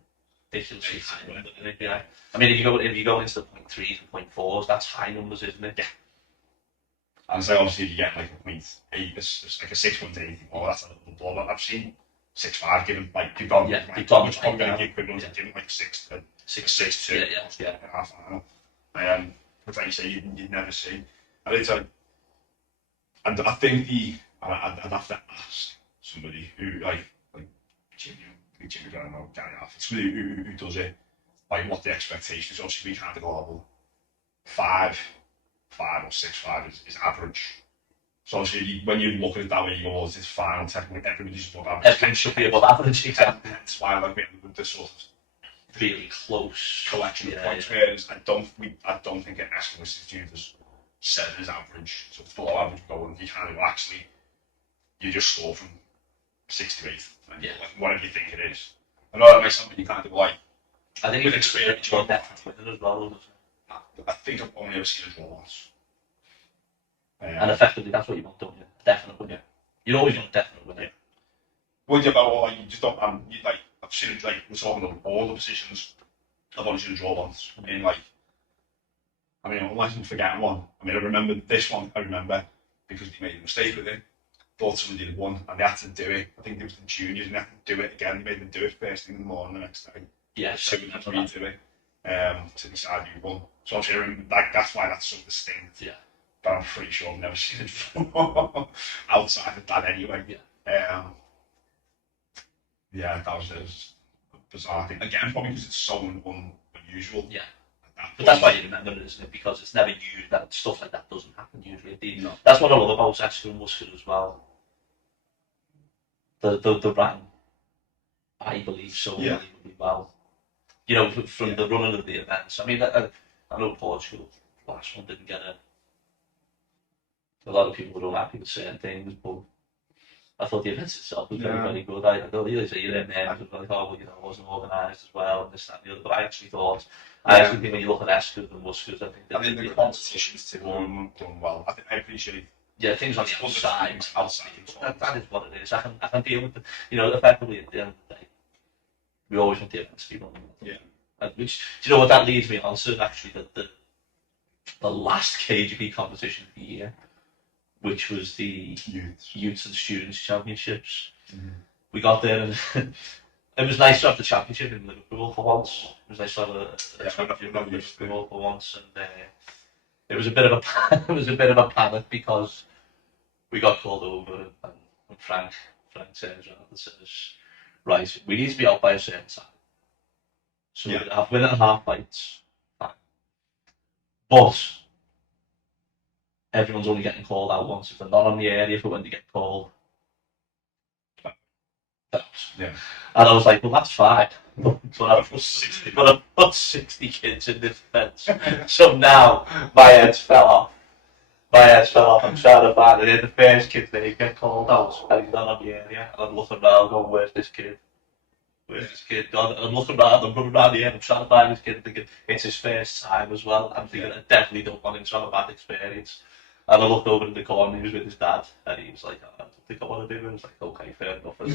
ridiculously high. Yeah. I mean, if you go into the 0.3s and 0.4s, that's high numbers, isn't it? Yeah. And so obviously, if you get like a 0.8, it's like a 6.8. Oh, that's a little blow. But I've seen 6.5 given like you've gone. You've gone. Which I'm going to give equivalent of giving like 6.2. Yeah. Half final. But like you say, you'd never see. And it's like, and I think I'd have to ask somebody who like Jimmy, I don't know, Gary Alford, somebody who does it, like what the expectations. Obviously, we can't go level 5 or 6-5 is average. So obviously, when you look at it that way, you go, well, it's final technically everybody's above average. Everything should be above average, exactly. That's why like we have this sort of really close collection of points. Whereas I don't think it escalates viewed as 7 as average, so below average going. You kind of actually. You just score from 6 to 8, like whatever you think it is. I know that might sound really kind of like, I think with it's experience, you're definitely winning as well, doesn't it? I think I've only ever seen a draw once. And effectively, that's what you want, don't you? Definite winner. Yeah. You always want a definite winner. Yeah. Well, yeah, but like, you just don't. Like I've seen it. Like we're talking about all the positions. I've only seen a draw once. I mean, like, unless I'm forgetting one. I mean, I remember this one. I remember because they made a mistake with it. Thought somebody had won, and they had to do it. I think it was the juniors, and they had to do it again. They made them do it first thing in the morning the next day. Yeah, so we had to redo it to decide who won. So obviously, I remember, like, that's why that's so distinct. Yeah. But I'm pretty sure I've never seen it before outside of that anyway. Yeah. Yeah, that was a bizarre thing. Again, probably because it's so unusual. Yeah. But that's why you remember it, isn't it? Because it's never used. That stuff like that doesn't happen usually. No. That's what I love about ESKA and WSKA as well. The ran, I believe, so unbelievably well. You know, from the running of the events. I mean, I know Portugal last one didn't get a lot of people were unhappy with certain things, but I thought the events itself was very, very good. I thought you're in there, I was like, oh, well, you know, it wasn't organised as well, and this, that, and the other. But I actually think when you look at ESKA and WSKA, I think the competitions too done well. I appreciate. Yeah, things on the outside. That is what it is. I can deal with it. You know, effectively at the end of the day, we always want the events to be run. Yeah. Which, do you know what that leads me on to? Actually, the last KUGB competition of the year, which was the Youths and Students Championships. Mm-hmm. We got there and it was nice to have the championship in Liverpool for once. It was nice to have a championship in Liverpool for once, and it was a bit of a panic because we got called over, and Frank turns around and says, "Right, we need to be out by a certain time. So we're gonna have win and a half fights, fine. But everyone's only getting called out once. If they're not on the area for when they get called, yeah." And I was like, well, that's fine. But I've put 60 kids in this fence. So now my heads fell off. I'm trying to find it. And the first kid they get called out, and he's not on the area. And I'm looking around, going, where's this kid? And I'm looking around, I'm running around the area, I'm trying to find this kid, thinking it's his first time as well. I'm thinking I definitely don't want him to have a bad experience. And I looked over in the corner, he was with his dad, and he was like, I don't think I want to do it. I was like, okay, fair enough. As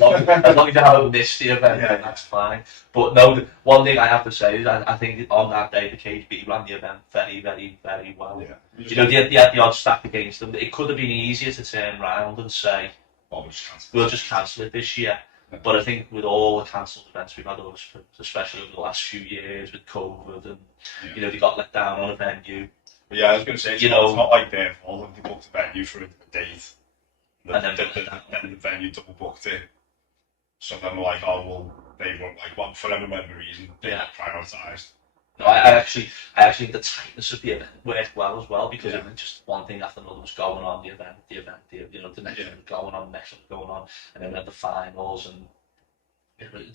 long as you haven't missed the event, then that's fine. But no, one thing I have to say is I think on that day, the KUGB ran the event very, very, very well. Yeah. You know, they had the odds stacked against them. It could have been easier to turn around and say, we'll just cancel it this year. Yeah. But I think with all the cancelled events we've had, especially over the last few years with COVID, and you know, they got let down on a venue. But yeah, I was going to say, it's not like their fault. They booked a venue for a date, and then the venue double booked it. So then we're like, oh well, they weren't like, well, for whatever reason, they prioritised. No, I actually think the tightness of the event worked well as well, because it was just one thing after another was going on. The event, you know, the next one was going on, the next one was going on, and then we had the finals. And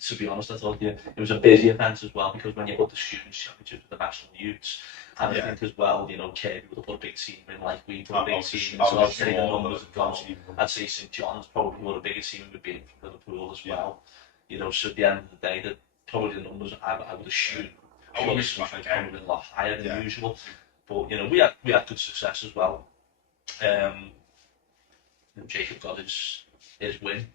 to be honest, I thought it was a busy event as well, because when you put the Students' Championship with the National Youths, and I think as well, you know, KUGB would have put a big team in, like we put a big team in. So I'd say the numbers have gone. I'd say St John's probably would have a bigger team would be from Liverpool as well. You know, so at the end of the day, probably the numbers I would assume. Probably a lot higher than usual, but you know, we had good success as well. You know, Jacob got his win,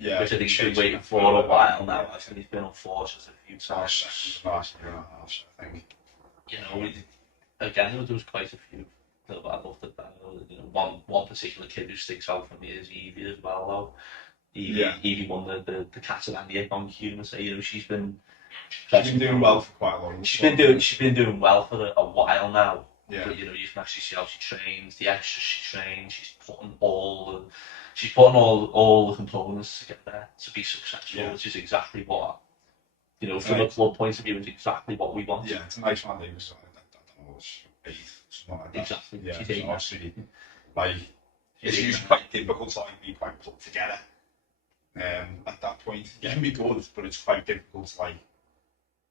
which I think he's been waiting for a while now. I think he's been unfortunate a few times. Last year and a half, I think. You know, again, there was quite a few that I loved at that. You know, one particular kid who sticks out for me is Evie as well. Though Evie won the Tatami on human. So you know, she's been doing well for quite a long time. She's been doing well for a while now. Yeah. But you know, you can actually see how she trains, the extras she trains. She's putting all the components together to be successful, which is exactly what, you know, from a club point of view, is exactly what we want. Yeah, it's a nice one. It was eighth, something like that. Exactly. Yeah, so obviously, like, it's usually quite difficult to be quite put together. At that point, you can be good, but it's quite difficult to like.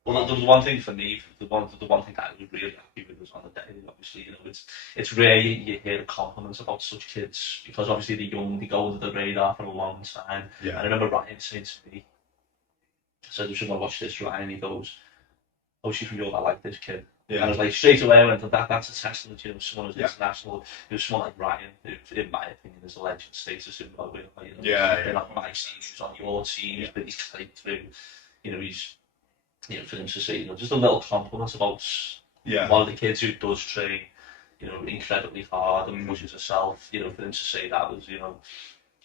Well, the one thing for me, the one thing that I was really happy with was on the day. Obviously, you know, it's rare you hear compliments about such kids, because obviously they're young, they go under the radar for a long time. Yeah. And I remember Ryan saying to me, I said, "Should I watch this, Ryan?" He goes, "Oh, she's from York. I like this kid." Yeah. And I was like, straight away, I went, that's a testament, you know, someone who's Yeah. international, someone like Ryan, who, in my opinion, is a legend status in Melbourne. You know, Yeah, he's been yeah. on my team, he's on your team, he's been played through, you know, he's, you know, for him to say, you know, just a little compliment about one of the kids who does train, you know, incredibly hard and pushes herself, you know, for him to say that was, you know,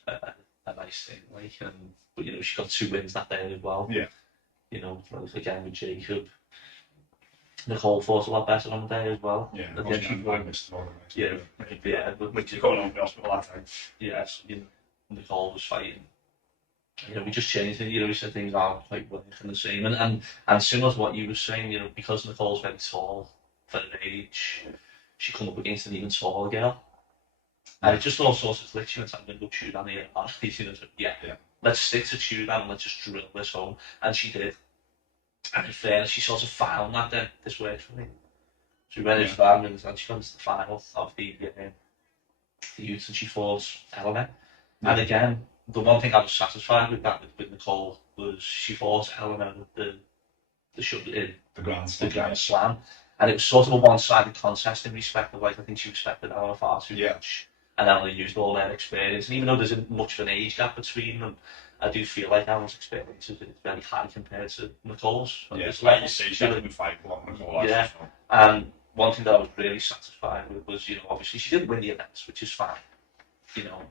a nice thing, like, but, you know, she got 2 wins that day as well. Yeah. You know, like, again with Jacob. Nicole fought a lot better on the day as well. Yeah, But then she won. Which you're going over the hospital that time. Yes, you know, Nicole was fighting. You know, we just changed it. You know, we said things aren't quite working the same. And similar to what you were saying, you know, because Nicole's very tall for her age, she come up against an even taller girl. And it just all sorts of glitchy and I'm going to go shoot on here. You know, so, yeah, let's stick to Tudor and let's just drill this home. And she did. And in fairness, she sort of found that this works for me. So we went into that and she got into the final of the youth and she fought Eleanor. Yeah. And again, the one thing I was satisfied with that with Nicole was she fought Eleanor at the Grand Slam. And it was sort of a one-sided contest in respect of, like, I think she respected Eleanor far too much. And Eleanor used all their experience. And even though there's much of an age gap between them, I do feel like Alan's experience is very high compared to Nicole's. Yeah, like you say, she didn't fight a lot Nicole. Yeah, and one thing that I was really satisfied with was, you know, obviously she didn't win the events, which is fine, you know,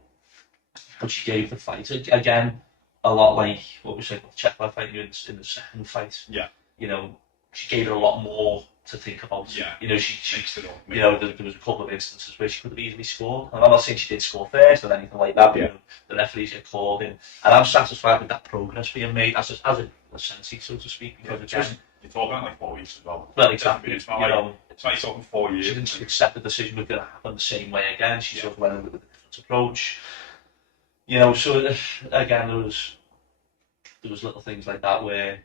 but she gave the fight, again, a lot like what we said with the Czech fight in the second fight. Yeah. You know, she gave it a lot more to think about. Yeah. You know, she mixed it up. You know, there was a couple of instances where she could have easily scored. And I'm not saying she did score first or anything like that, but you know, the referees get called in. And I'm satisfied with that progress being made as a sensei, so to speak, because again, you're talking like 4 weeks as well. Well, exactly. It's not like you're talking 4 years. She didn't accept the decision was going to happen the same way again. She sort of went in with a different approach. You know, so again, there was little things like that where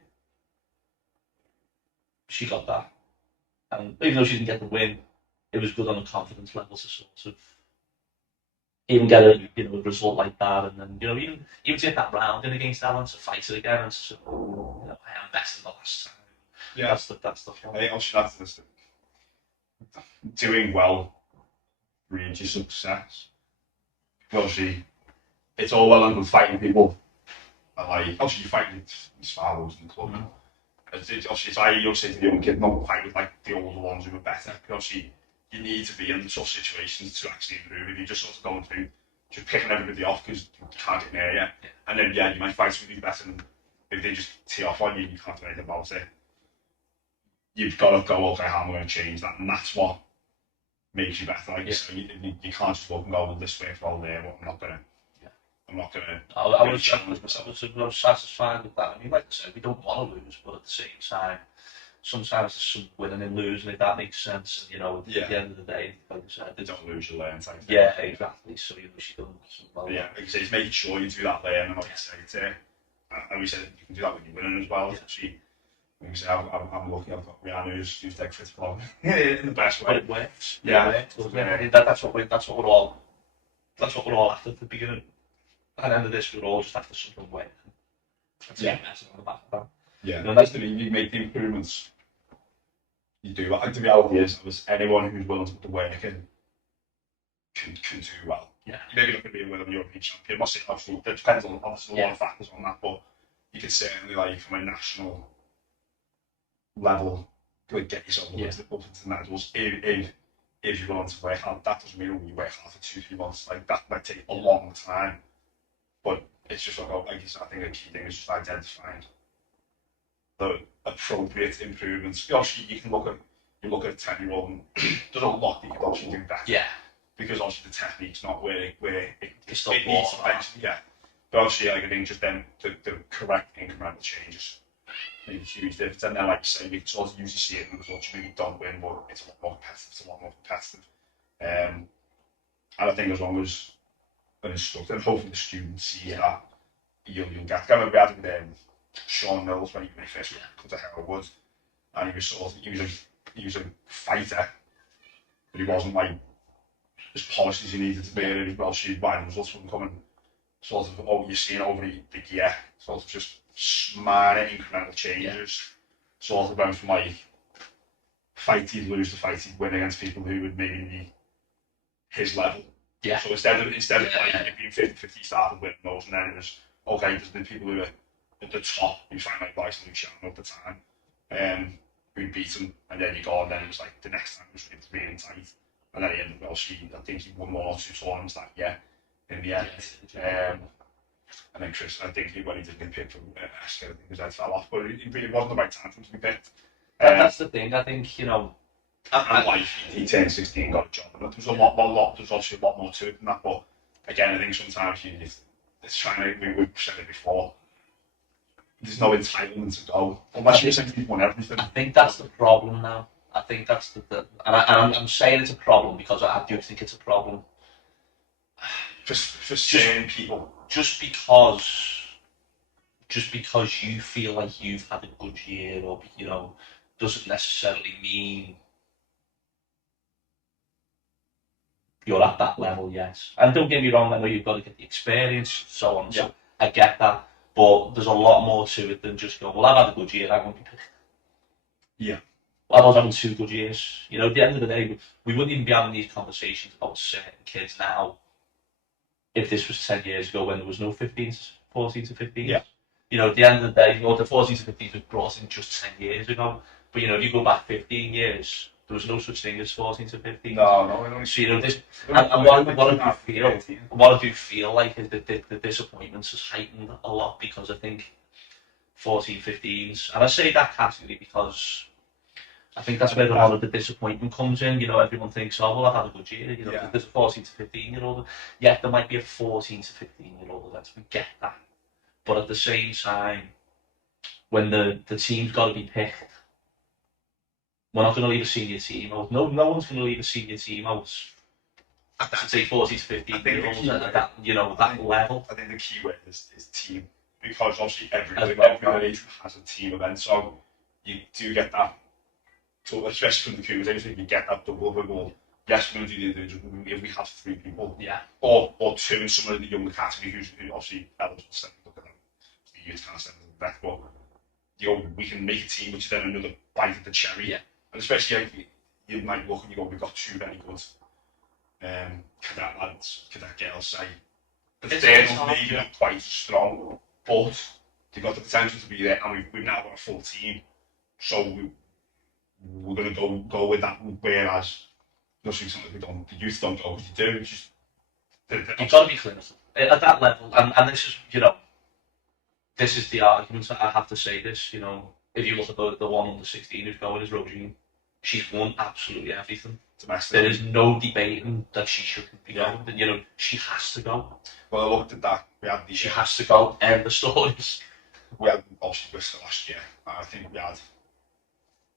she got that. And even though she didn't get the win, it was good on a confidence level to sort of even get a result like that, and then even to get that round in against Alan to fight it again and to I am better than the last time. Yeah, that's the fun. I think also that's doing well breeds your success. Obviously, it's all well and good fighting people, and like obviously you fight with Sparrows and club. Obviously, it's like you say to the young kid, not fight with like the older ones who are better. Obviously, you need to be in tough situations to actually improve. If you're just sort of going through, just picking everybody off because you can't get near you, and then you might fight somebody better, and if they just tee off on you, you can't do anything about it. You've got to go, okay, how am I going to change that? And that's what makes you better. Like so you can't just look and go, well, this works well there, but I'm not going to. I was satisfied with that. I mean, like I said, we don't want to lose, but at the same time, sometimes there's some winning and losing, if that makes sense. And at the end of the day, like I said, they don't lose, you learn. Yeah, exactly. So she doesn't. Well, like I say, it's making sure you do that learning. Like I say, and we said you can do that when you're winning as well. Actually, like I say, I'm lucky. I've got Rihanna who's dead fit for in the best way. But it works. That's what we're all after at the beginning. At the end of this, we're all just after something working. That's on the back of that. Yeah, nice to you make the improvements. You do. I think the reality is, anyone who's willing to put the work in can do well. Yeah. You're maybe not going to be a World European champion. I'm not saying obviously it depends on obviously a lot of factors on that, but you can certainly from a national level get yourself up into the medals if you're willing to work hard. That doesn't mean you work hard for 2-3 months. Like that might take a long time. But it's just like you said, I think the key thing is just identifying the appropriate improvements. Obviously, you look at a 10-year-old and there's a lot you could obviously do better. Yeah. Because obviously the technique's not where it needs to eventually. Yeah. But obviously, I think just then the correct incremental changes make a huge difference. And then, like you say, you can sort of usually see it in the results. You maybe don't win, but it's a lot more competitive. And I think as long as an instructor, and hopefully the student sees that you'll get. I remember we had with Sean Mills when he first come to Herwood, and he was a fighter, but he wasn't like as polished as he needed to be. And well, she'd buy the results from coming sort of you're seeing over the year, sort of just minor incremental changes. Sort of went from like fight he'd lose to fight he'd win against people who would maybe be his level. Yeah. So instead of like it being 50-50, he started winning those, and then it was okay. There's the people who are at the top, who find like Bryce and Luciano at the time, who beat him, and then you go, and then it was like the next time it was really tight, and then he ended up, I think he won 1 or 2 tournaments that year in the end. And then Chris, I think when he did get picked from ESKA, I think his head fell off, but it really wasn't the right time for him to be picked. That's the thing. I think, you know, and like he turned 16, got a job, and there's there's obviously a lot more to it than that. But again, I think sometimes it's trying to. We've said it before. There's no entitlement to go unless you think you've won everything. I think that's the problem now. I think that's and I'm saying it's a problem because I do think it's a problem. For certain people, just because you feel like you've had a good year, or you know, doesn't necessarily mean you're at that level yet. And don't get me wrong, I know you've got to get the experience, so on. So I get that, but there's a lot more to it than just going, well, I've had a good year, I won't be picked. Yeah. Well, I was having 2 good years. You know, at the end of the day, we wouldn't even be having these conversations about certain kids now if this was 10 years ago when there was no 14 to 15. Yeah. You know, at the end of the day, the 14 to 15 was brought in just 10 years ago. But, you know, if you go back 15 years, there was no such thing as 14 to 15. No. So, you know, this, and what I do feel like is that the disappointments has heightened a lot, because I think 14, 15s, and I say that category because I think that's where a lot of the disappointment comes in. You know, everyone thinks, oh, well, I've had a good year. You know, there's a 14 to 15-year-old. Yeah, there might be a 14 to 15-year-old event. We get that. But at the same time, when the team's got to be picked, we're not going to leave a senior team out. No one's going to leave a senior team out. I'd say 14 to 15-year-olds at that, you know, that level. I think the key word is team, because obviously every age has a team event, so you do get that. So especially from the KUGB days, you get that double wiggle. Yes, we're going to do the individual. If we have 3 people, or 2 in some of the younger category who obviously eligible to look at them, the youth kind of send them back. But you know, we can make a team, which is then another bite at the cherry. Yeah. And especially if you might look and you go, we've got 2 very good cadet lads, cadet girls. Say the third one's maybe not quite as strong, but they've got the potential to be there, and we've now got a full team. So we're going to go with that. Whereas, nothing something we don't. The youth don't go. What you do is just you've got to be clinical at that level, and this is, you know, this is the argument. I have to say this. You know, if you look at the one under 16 who's going is Rogine, she's won absolutely everything. Domestic. There is no debating that she shouldn't be going. And, you know, she has to go. Well, I looked at that. She has to go. End the stories. We had obviously Bristol last year. I think we had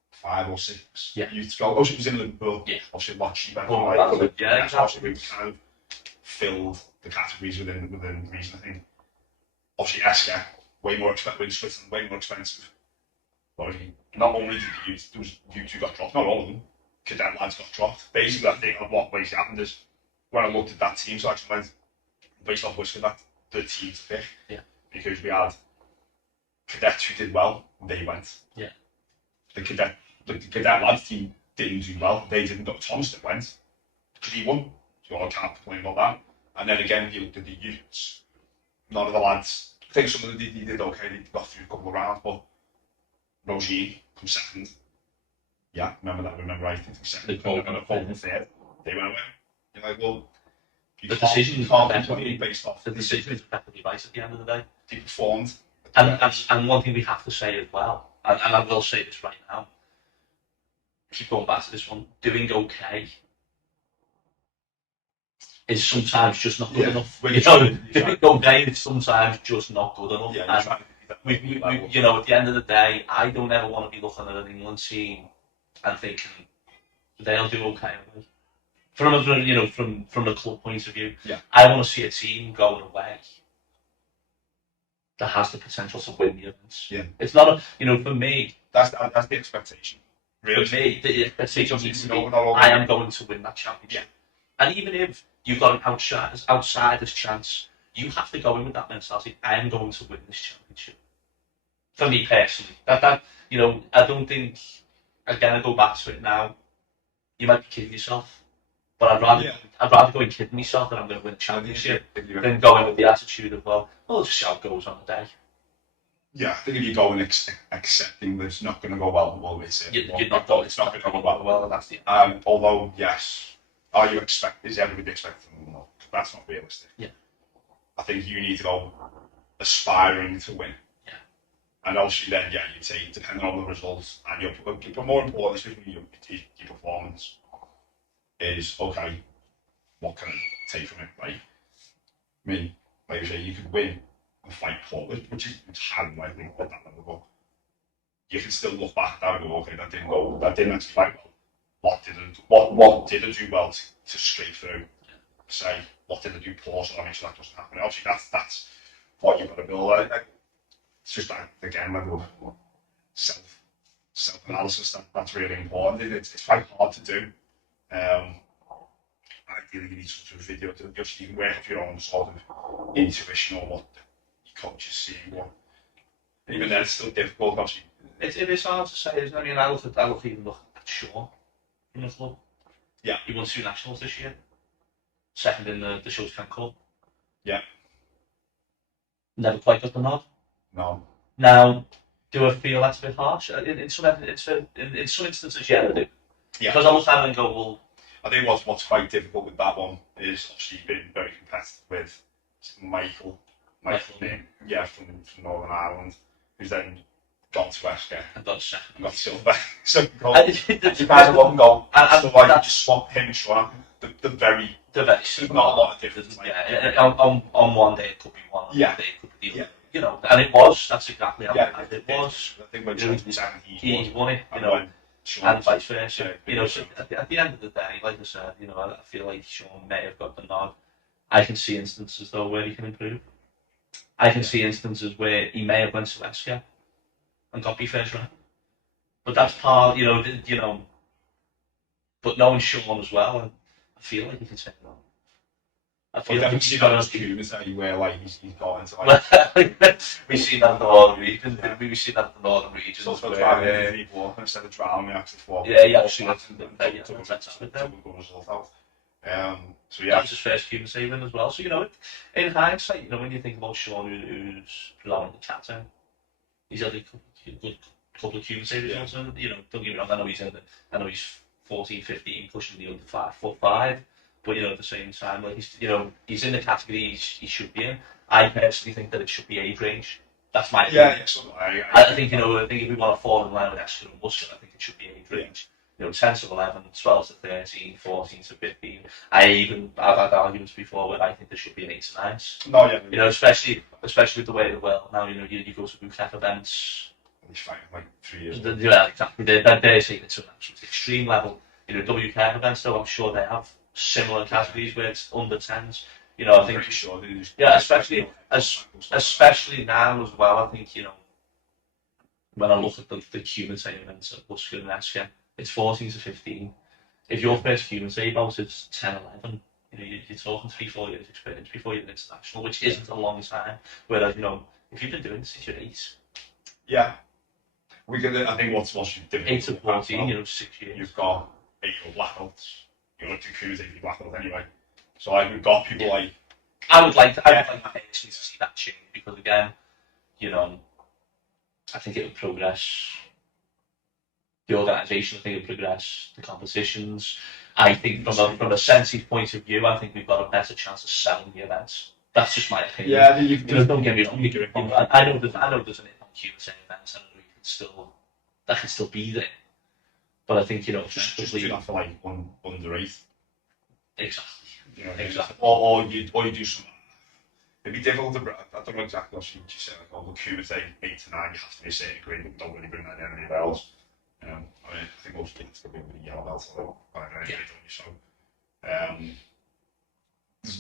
5 or 6 youth go. Oh, she was in Liverpool. Yeah. Obviously, a lot cheaper. Exactly. Obviously, we kind of filled the categories within reason. I think. Obviously, ESKA way more expensive. Switzerland way more expensive. But not only did the youth, there was youth who got dropped. Not all of them. Cadet lads got dropped. Basically, I think of what basically happened is when I looked at that team selection, went based off which that the team to pick. Yeah. Because we had cadets who did well, they went. Yeah. The cadet lads team didn't do well. They didn't go. Thomas that went because he won. So I can't complain about that. And then again, you looked at the youths. None of the lads. I think some of them did okay. They got through a couple of rounds, but Rogine come second. Yeah, remember I think second. And third. They went away. You're like, well, the decision is based off. The decision is effectively based at the end of the day. They performed. And one thing we have to say as well, and I will say this right now, keep going back to this one, doing okay is sometimes just not good enough. You know, doing okay is sometimes just not good enough. Yeah, and you know, at the end of the day, I don't ever want to be looking at an England team and thinking they'll do okay. From the club point of view, I want to see a team going away that has the potential to win the events. Yeah, it's not for me. That's the expectation. Really. For me, the expectation needs to be I am going to win that championship. Yeah. And even if you've got an outsider's chance, you have to go in with that mentality. I am going to win this championship. For me personally, that you know, I don't think. Again, I go back to it now. You might be kidding yourself, but I'd rather go and kid myself that I'm going to win a championship than go in with the attitude of well, we'll just see how it goes on the day. Yeah, I think if you go and accepting that it's not going to go well, it's it. You're not. It's not going to go well. Well, that's the. Although yes, is everybody expecting? No, that's not realistic. Yeah. I think you need to go aspiring to win. Yeah. And obviously then, yeah, you take, depending on the results, and but more important, especially your performance, is, okay, what can I take from it, right? I mean, like you say, you could win and fight Paul, which is hard, I think, at that level, but you can still look back at that and go, okay, that didn't actually fight well. What did I do well to scrape through? Say, what did I do poor so I make sure that doesn't happen? Obviously, that's what you've got to build. It's just that, again, level of self-analysis that's really important. It's quite hard to do. Ideally, you need some sort of video to just you can work up your own sort of intuition or what your coach is seeing. Or even then, it's still difficult. Obviously, it is hard to say, isn't it? I mean, I look even look at Sean in the club. Yeah, he won 2 nationals this year. Second in the Showtime Cup. Yeah. Never quite got the nod. No. Now, do I feel that's a bit harsh? In some instances, yeah, I do. Yeah. Because I look at it and go, well. I think what's quite difficult with that one is obviously you've been very competitive with Michael from Northern Ireland, who's then gone to ESKA and got second. And got silver. So you guys have one goal. So like you just swap him and Sean. The very there's not a lot of difference. Yeah, on one day it could be one, on one day it could be the other. Yeah. You know, and it was. That's exactly how it was. I think when Sean's he won it, you know, and vice versa. You know, so at the end of the day, like I said, you know, I feel like Sean may have got the nod. I can see instances though where he can improve. I can see instances where he may have went to ESKA and got first round. But that's part, you know. But knowing Sean as well, I feel like he can take it on. I feel like he's got a where like he's got into like we've seen that in the northern region. We've seen that in the northern region. So instead of drowning, we actually fought. Yeah, he actually took a good result out. So yeah, that was his first Cuban saving as well. So you know, in hindsight, you know, when you think about Sean, who's predominantly captain, he's had a good couple of Cuban savings. Also, you know, don't get me wrong. I know he's 14, 15, pushing the under 5'5". But you know, at the same time, like he's in the category he should be in. I personally think that it should be age range. That's my opinion. I think if we want to fall in line with ESKA and Worcester, I think it should be age range. You know, 10 to 11, 12 to 13, 14 to 15. I've had arguments before where I think there should be an 8 to 9. No, yeah. You know, especially with the way of the world now. You know, you go to bootcamp events. He's fighting like 3 years. Yeah, exactly. They're taking it to an absolute extreme level. You know, WCAP events, though, I'm sure they have similar categories where it's under 10s. You know, I think. Pretty sure they just, yeah, especially now as well. I think, you know, when I look at the Cuban save events at Worcester and ESKA, it's 14 to 15. If your first Cuban save out is 10, 11, you know, you're talking 3-4 years experience before you're international, which isn't a long time. Whereas, you know, if you've been doing this since you're 8. Yeah. I think what's difficult. 8 to 14, you know, 6 years. You've got 8 black belts. You're like 2 Cuban saves black belt anyway. So like we've got people like. I would like personally to see that change because again, you know, I think it would progress the organisation. I think it would progress the competitions. I think from a sensitive point of view, I think we've got a better chance of selling the events. That's just my opinion. Yeah, don't get me wrong. I know there's an on Cuban events, and that can still be there. But I think, you know, just do that for like under 8. Exactly. You know, exactly. Or you do some. It'd be difficult to. I don't know exactly what you said. Like, oh, the Cuba say 8 to 9, you have to be a certain grade, but don't really bring that in anywhere else. I mean, I think most kids could be with a yellow belt, so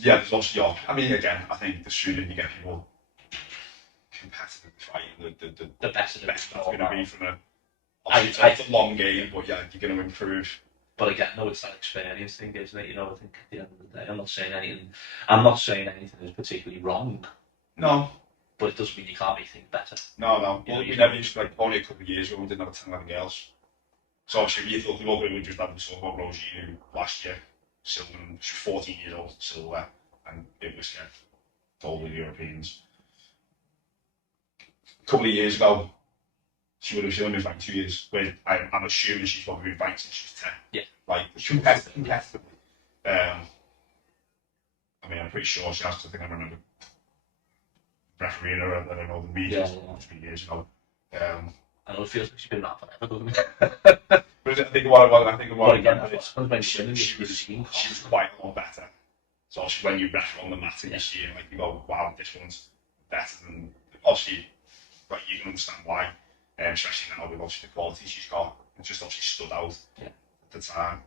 there's also I mean, again, I think the sooner you get people competitive fighting, the best it's going to be from a. It's a long game, but yeah, you're going to improve. But again, no, it's that experience thing, isn't it? You know, I think at the end of the day, I'm not saying anything is particularly wrong. No, but it doesn't mean you can't make things better. No, no. You know, Well, we you never used to, like, only a couple of years ago, we didn't have a 10 11 girls. So obviously, we thought we just had the sort of Rosine, who last year, silver, and she was 14 years old, silver, and it was told with the Europeans. A couple of years ago, she would have been ranked 2 years. Where I'm assuming she's probably been ranked since she was 10. Yeah. Like, competitively. I mean, I'm pretty sure she has to. I think I remember refereeing her. I don't know the media 3 years ago. I know it feels like she's been around forever, doesn't it? But I think what I think what again, she was quite a lot better. So obviously, when you referee on the mat and you see it, like you go, wow, this one's better than. Obviously, like you can understand why. Especially now with obviously the quality she's got, it just obviously stood out at the time.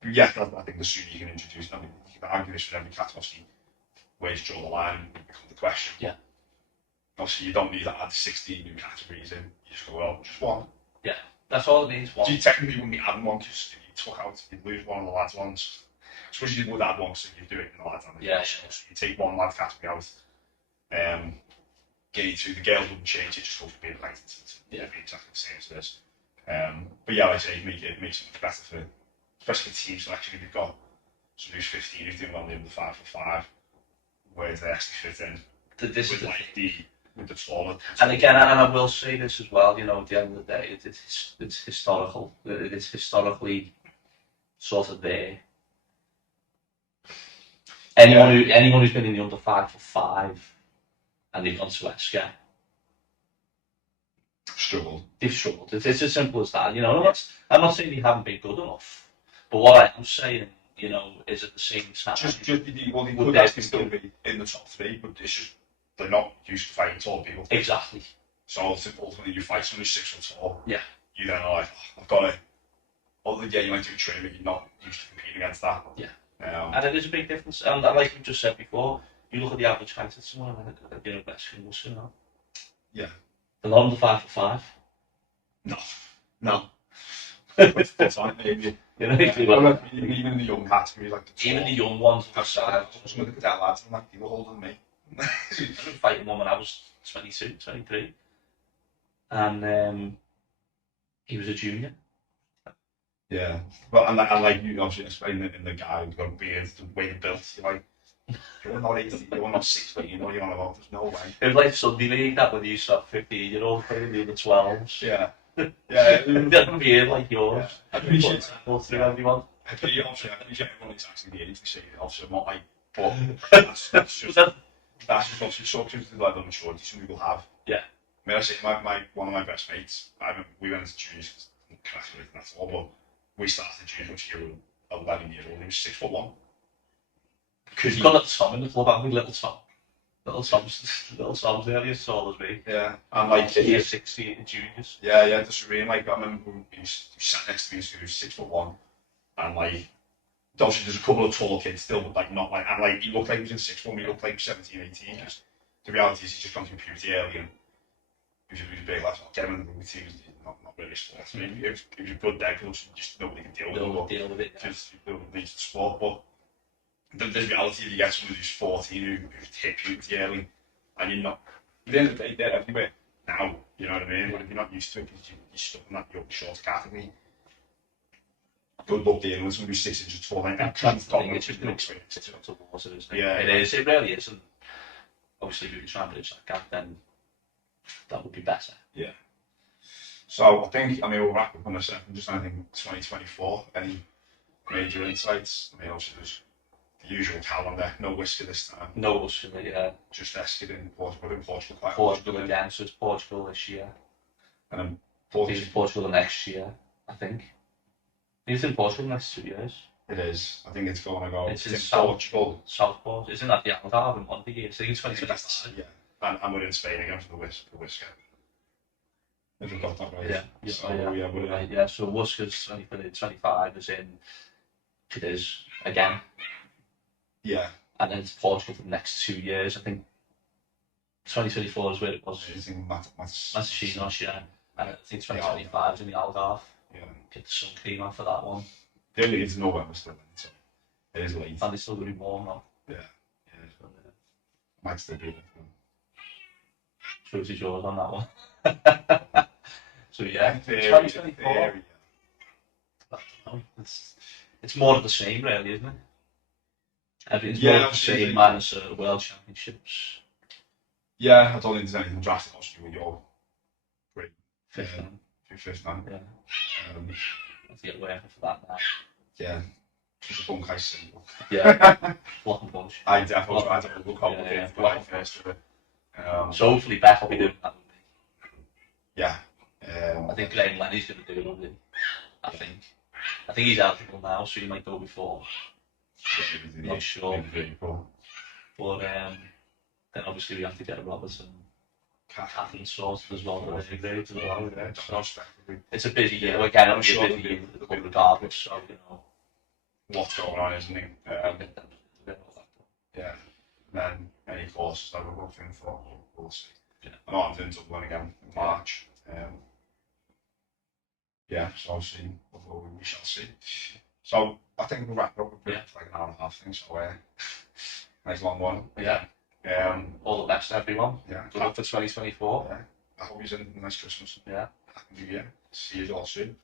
But yeah, I think the sooner you can introduce them, you can argue this for every category. Obviously, where you draw the line becomes the question. Yeah. Obviously, you don't need to add 16 new categories in. You just go, well, just one. Yeah, that's all it needs. One. So you technically wouldn't be adding one because if you took out, you'd lose one of the lads' ones. I suppose you would add one, so you do it in the lads' and the girls. So you take one lad category out. Get into the girls wouldn't change, it just goes from being ranked to be exactly the same as this. But yeah, like I say, it makes it much better for, especially team selection. If you've got someone who's 15 who's doing well in the 5-for-5, where do they actually fit in? With the taller. And again, and I will say this as well, you know, at the end of the day, it's historical. It's historically sort of there. Anyone who's been in the under 5-for-5 and they've gone to ESKA, they've struggled. It's as simple as that. You know, I'm not saying they haven't been good enough, but what I am saying, you know, is at the same time. They could actually still be in the top 3, but it's just they're not used to fighting tall people. Exactly. So ultimately, you fight someone who's 6 foot tall. Yeah. You then are like, I've got to. Although you might do training, but you're not used to competing against that. Yeah. And it is a big difference. And like we just said before, you look at the average height of someone, and you know, best singles, you know. Yeah. They're not under 5-for-5. No. But on maybe. You know, even the young categories, like even the young ones. Some of the cadet lads, I'm like, they were older than me. I was fighting one when I was 22, 23. And he was a junior. Yeah. Well, and like you obviously explained it in the guy who's got a beard, the way he built, you're like, you're not 18, you're not 16, what are you on about? There's no way. It was like Sunday league that when you start 15-year-old playing the under 12s. Yeah. Yeah. That beard like yours. I appreciate everyone. I appreciate everyone is actually the age to say it. Obviously, I'm not like, but that's just obviously subject to the level of maturity some people have. Yeah. I mean, I say one of my best mates. We went into juniors, that's all, but we started juniors when you were 11 years old. He was 6'1". Because you've got little Tom in the club, haven't we? Little Tom's nearly as tall as me. Yeah, and like he's 16 in juniors. Yeah, that's really like I remember he sat next to me, he was 6'1", and like obviously there's a couple of tall kids still, but like not like, and like he looked like he was in 6'1", he looked like 17, 18. Because the reality is he's just gone through puberty early, and he was a big lad. I'll get him in the routine. Not really sport. I mean, it was a good day because just nobody can deal with it. Because nobody needs the sport, but. The reality if you get someone who's 14 who's hit puberty early, and you're not, at the end of the day, they're everywhere now, you know what I mean? But if you're not used to it because you're stuck in that short category, good luck dealing with someone who's 6 inches tall like that. It's just an experience. It's not a water, isn't it? Yeah. It is, it really is. And obviously, if we can try and bridge that gap, then that would be better. Yeah. So I think, we'll wrap up on a second, just anything 2024, any major insights? I mean, obviously, there's the usual calendar, no WSKA this time. No WSKA, yeah. Just ESKA in Portugal quite Portugal again, so it's Portugal this year. And then Portugal next year, I think. It's in Portugal next 2 years. It is. I think it's going to go. It's in Portugal. Southport. Isn't that the Algarve in one of the years? I think it's 2025. Yeah. And we're in Spain again for the WSKA. If I've got that right. Yeah. So, we're right. Yeah, so WSKA's 2025 is in. It is again. Yeah. And then it's Portugal for the next 2 years. I think 2024 is where it was. It's in Matosinhos, yeah. And I think 2025 is in the Algarve. Yeah. Get the sun cream off for that one. The only it's November still, so it is late. And it's still going to be warm now. Yeah. Might still be. Truth is yours on that one. So yeah, 2024. I don't know. It's more of the same, really, isn't it? Everything's more of the same, minus World Championships. Yeah, I don't think there's anything drastic obviously with your great fifth man. Yeah. I have to get working for that now. Yeah. It's a fun case simple. Yeah. Block and punch. I definitely tried to overcomplicate the block first of it. So hopefully Beck will be doing that with me. Yeah. I think Graham Lenny's going to do it with him. I think he's eligible now, so he might go before. Yeah, Not sure. Cool. But then obviously we have to get Robertson, Catherine sorted as well. So it's a busy year. We're getting a busy year for the club regardless. So you know what's going on, isn't it? Yeah. And then any courses that we're looking for, we'll see. Yeah. I know I'm doing Dublin again in March. Yeah, so obviously we shall see. So I think we'll wrap up with like an hour and a half thing. So nice long one. Yeah. All the best, everyone. Yeah. Good luck for 2024. Yeah. I hope you're in a nice Christmas. Yeah. Happy New Year. See you all soon.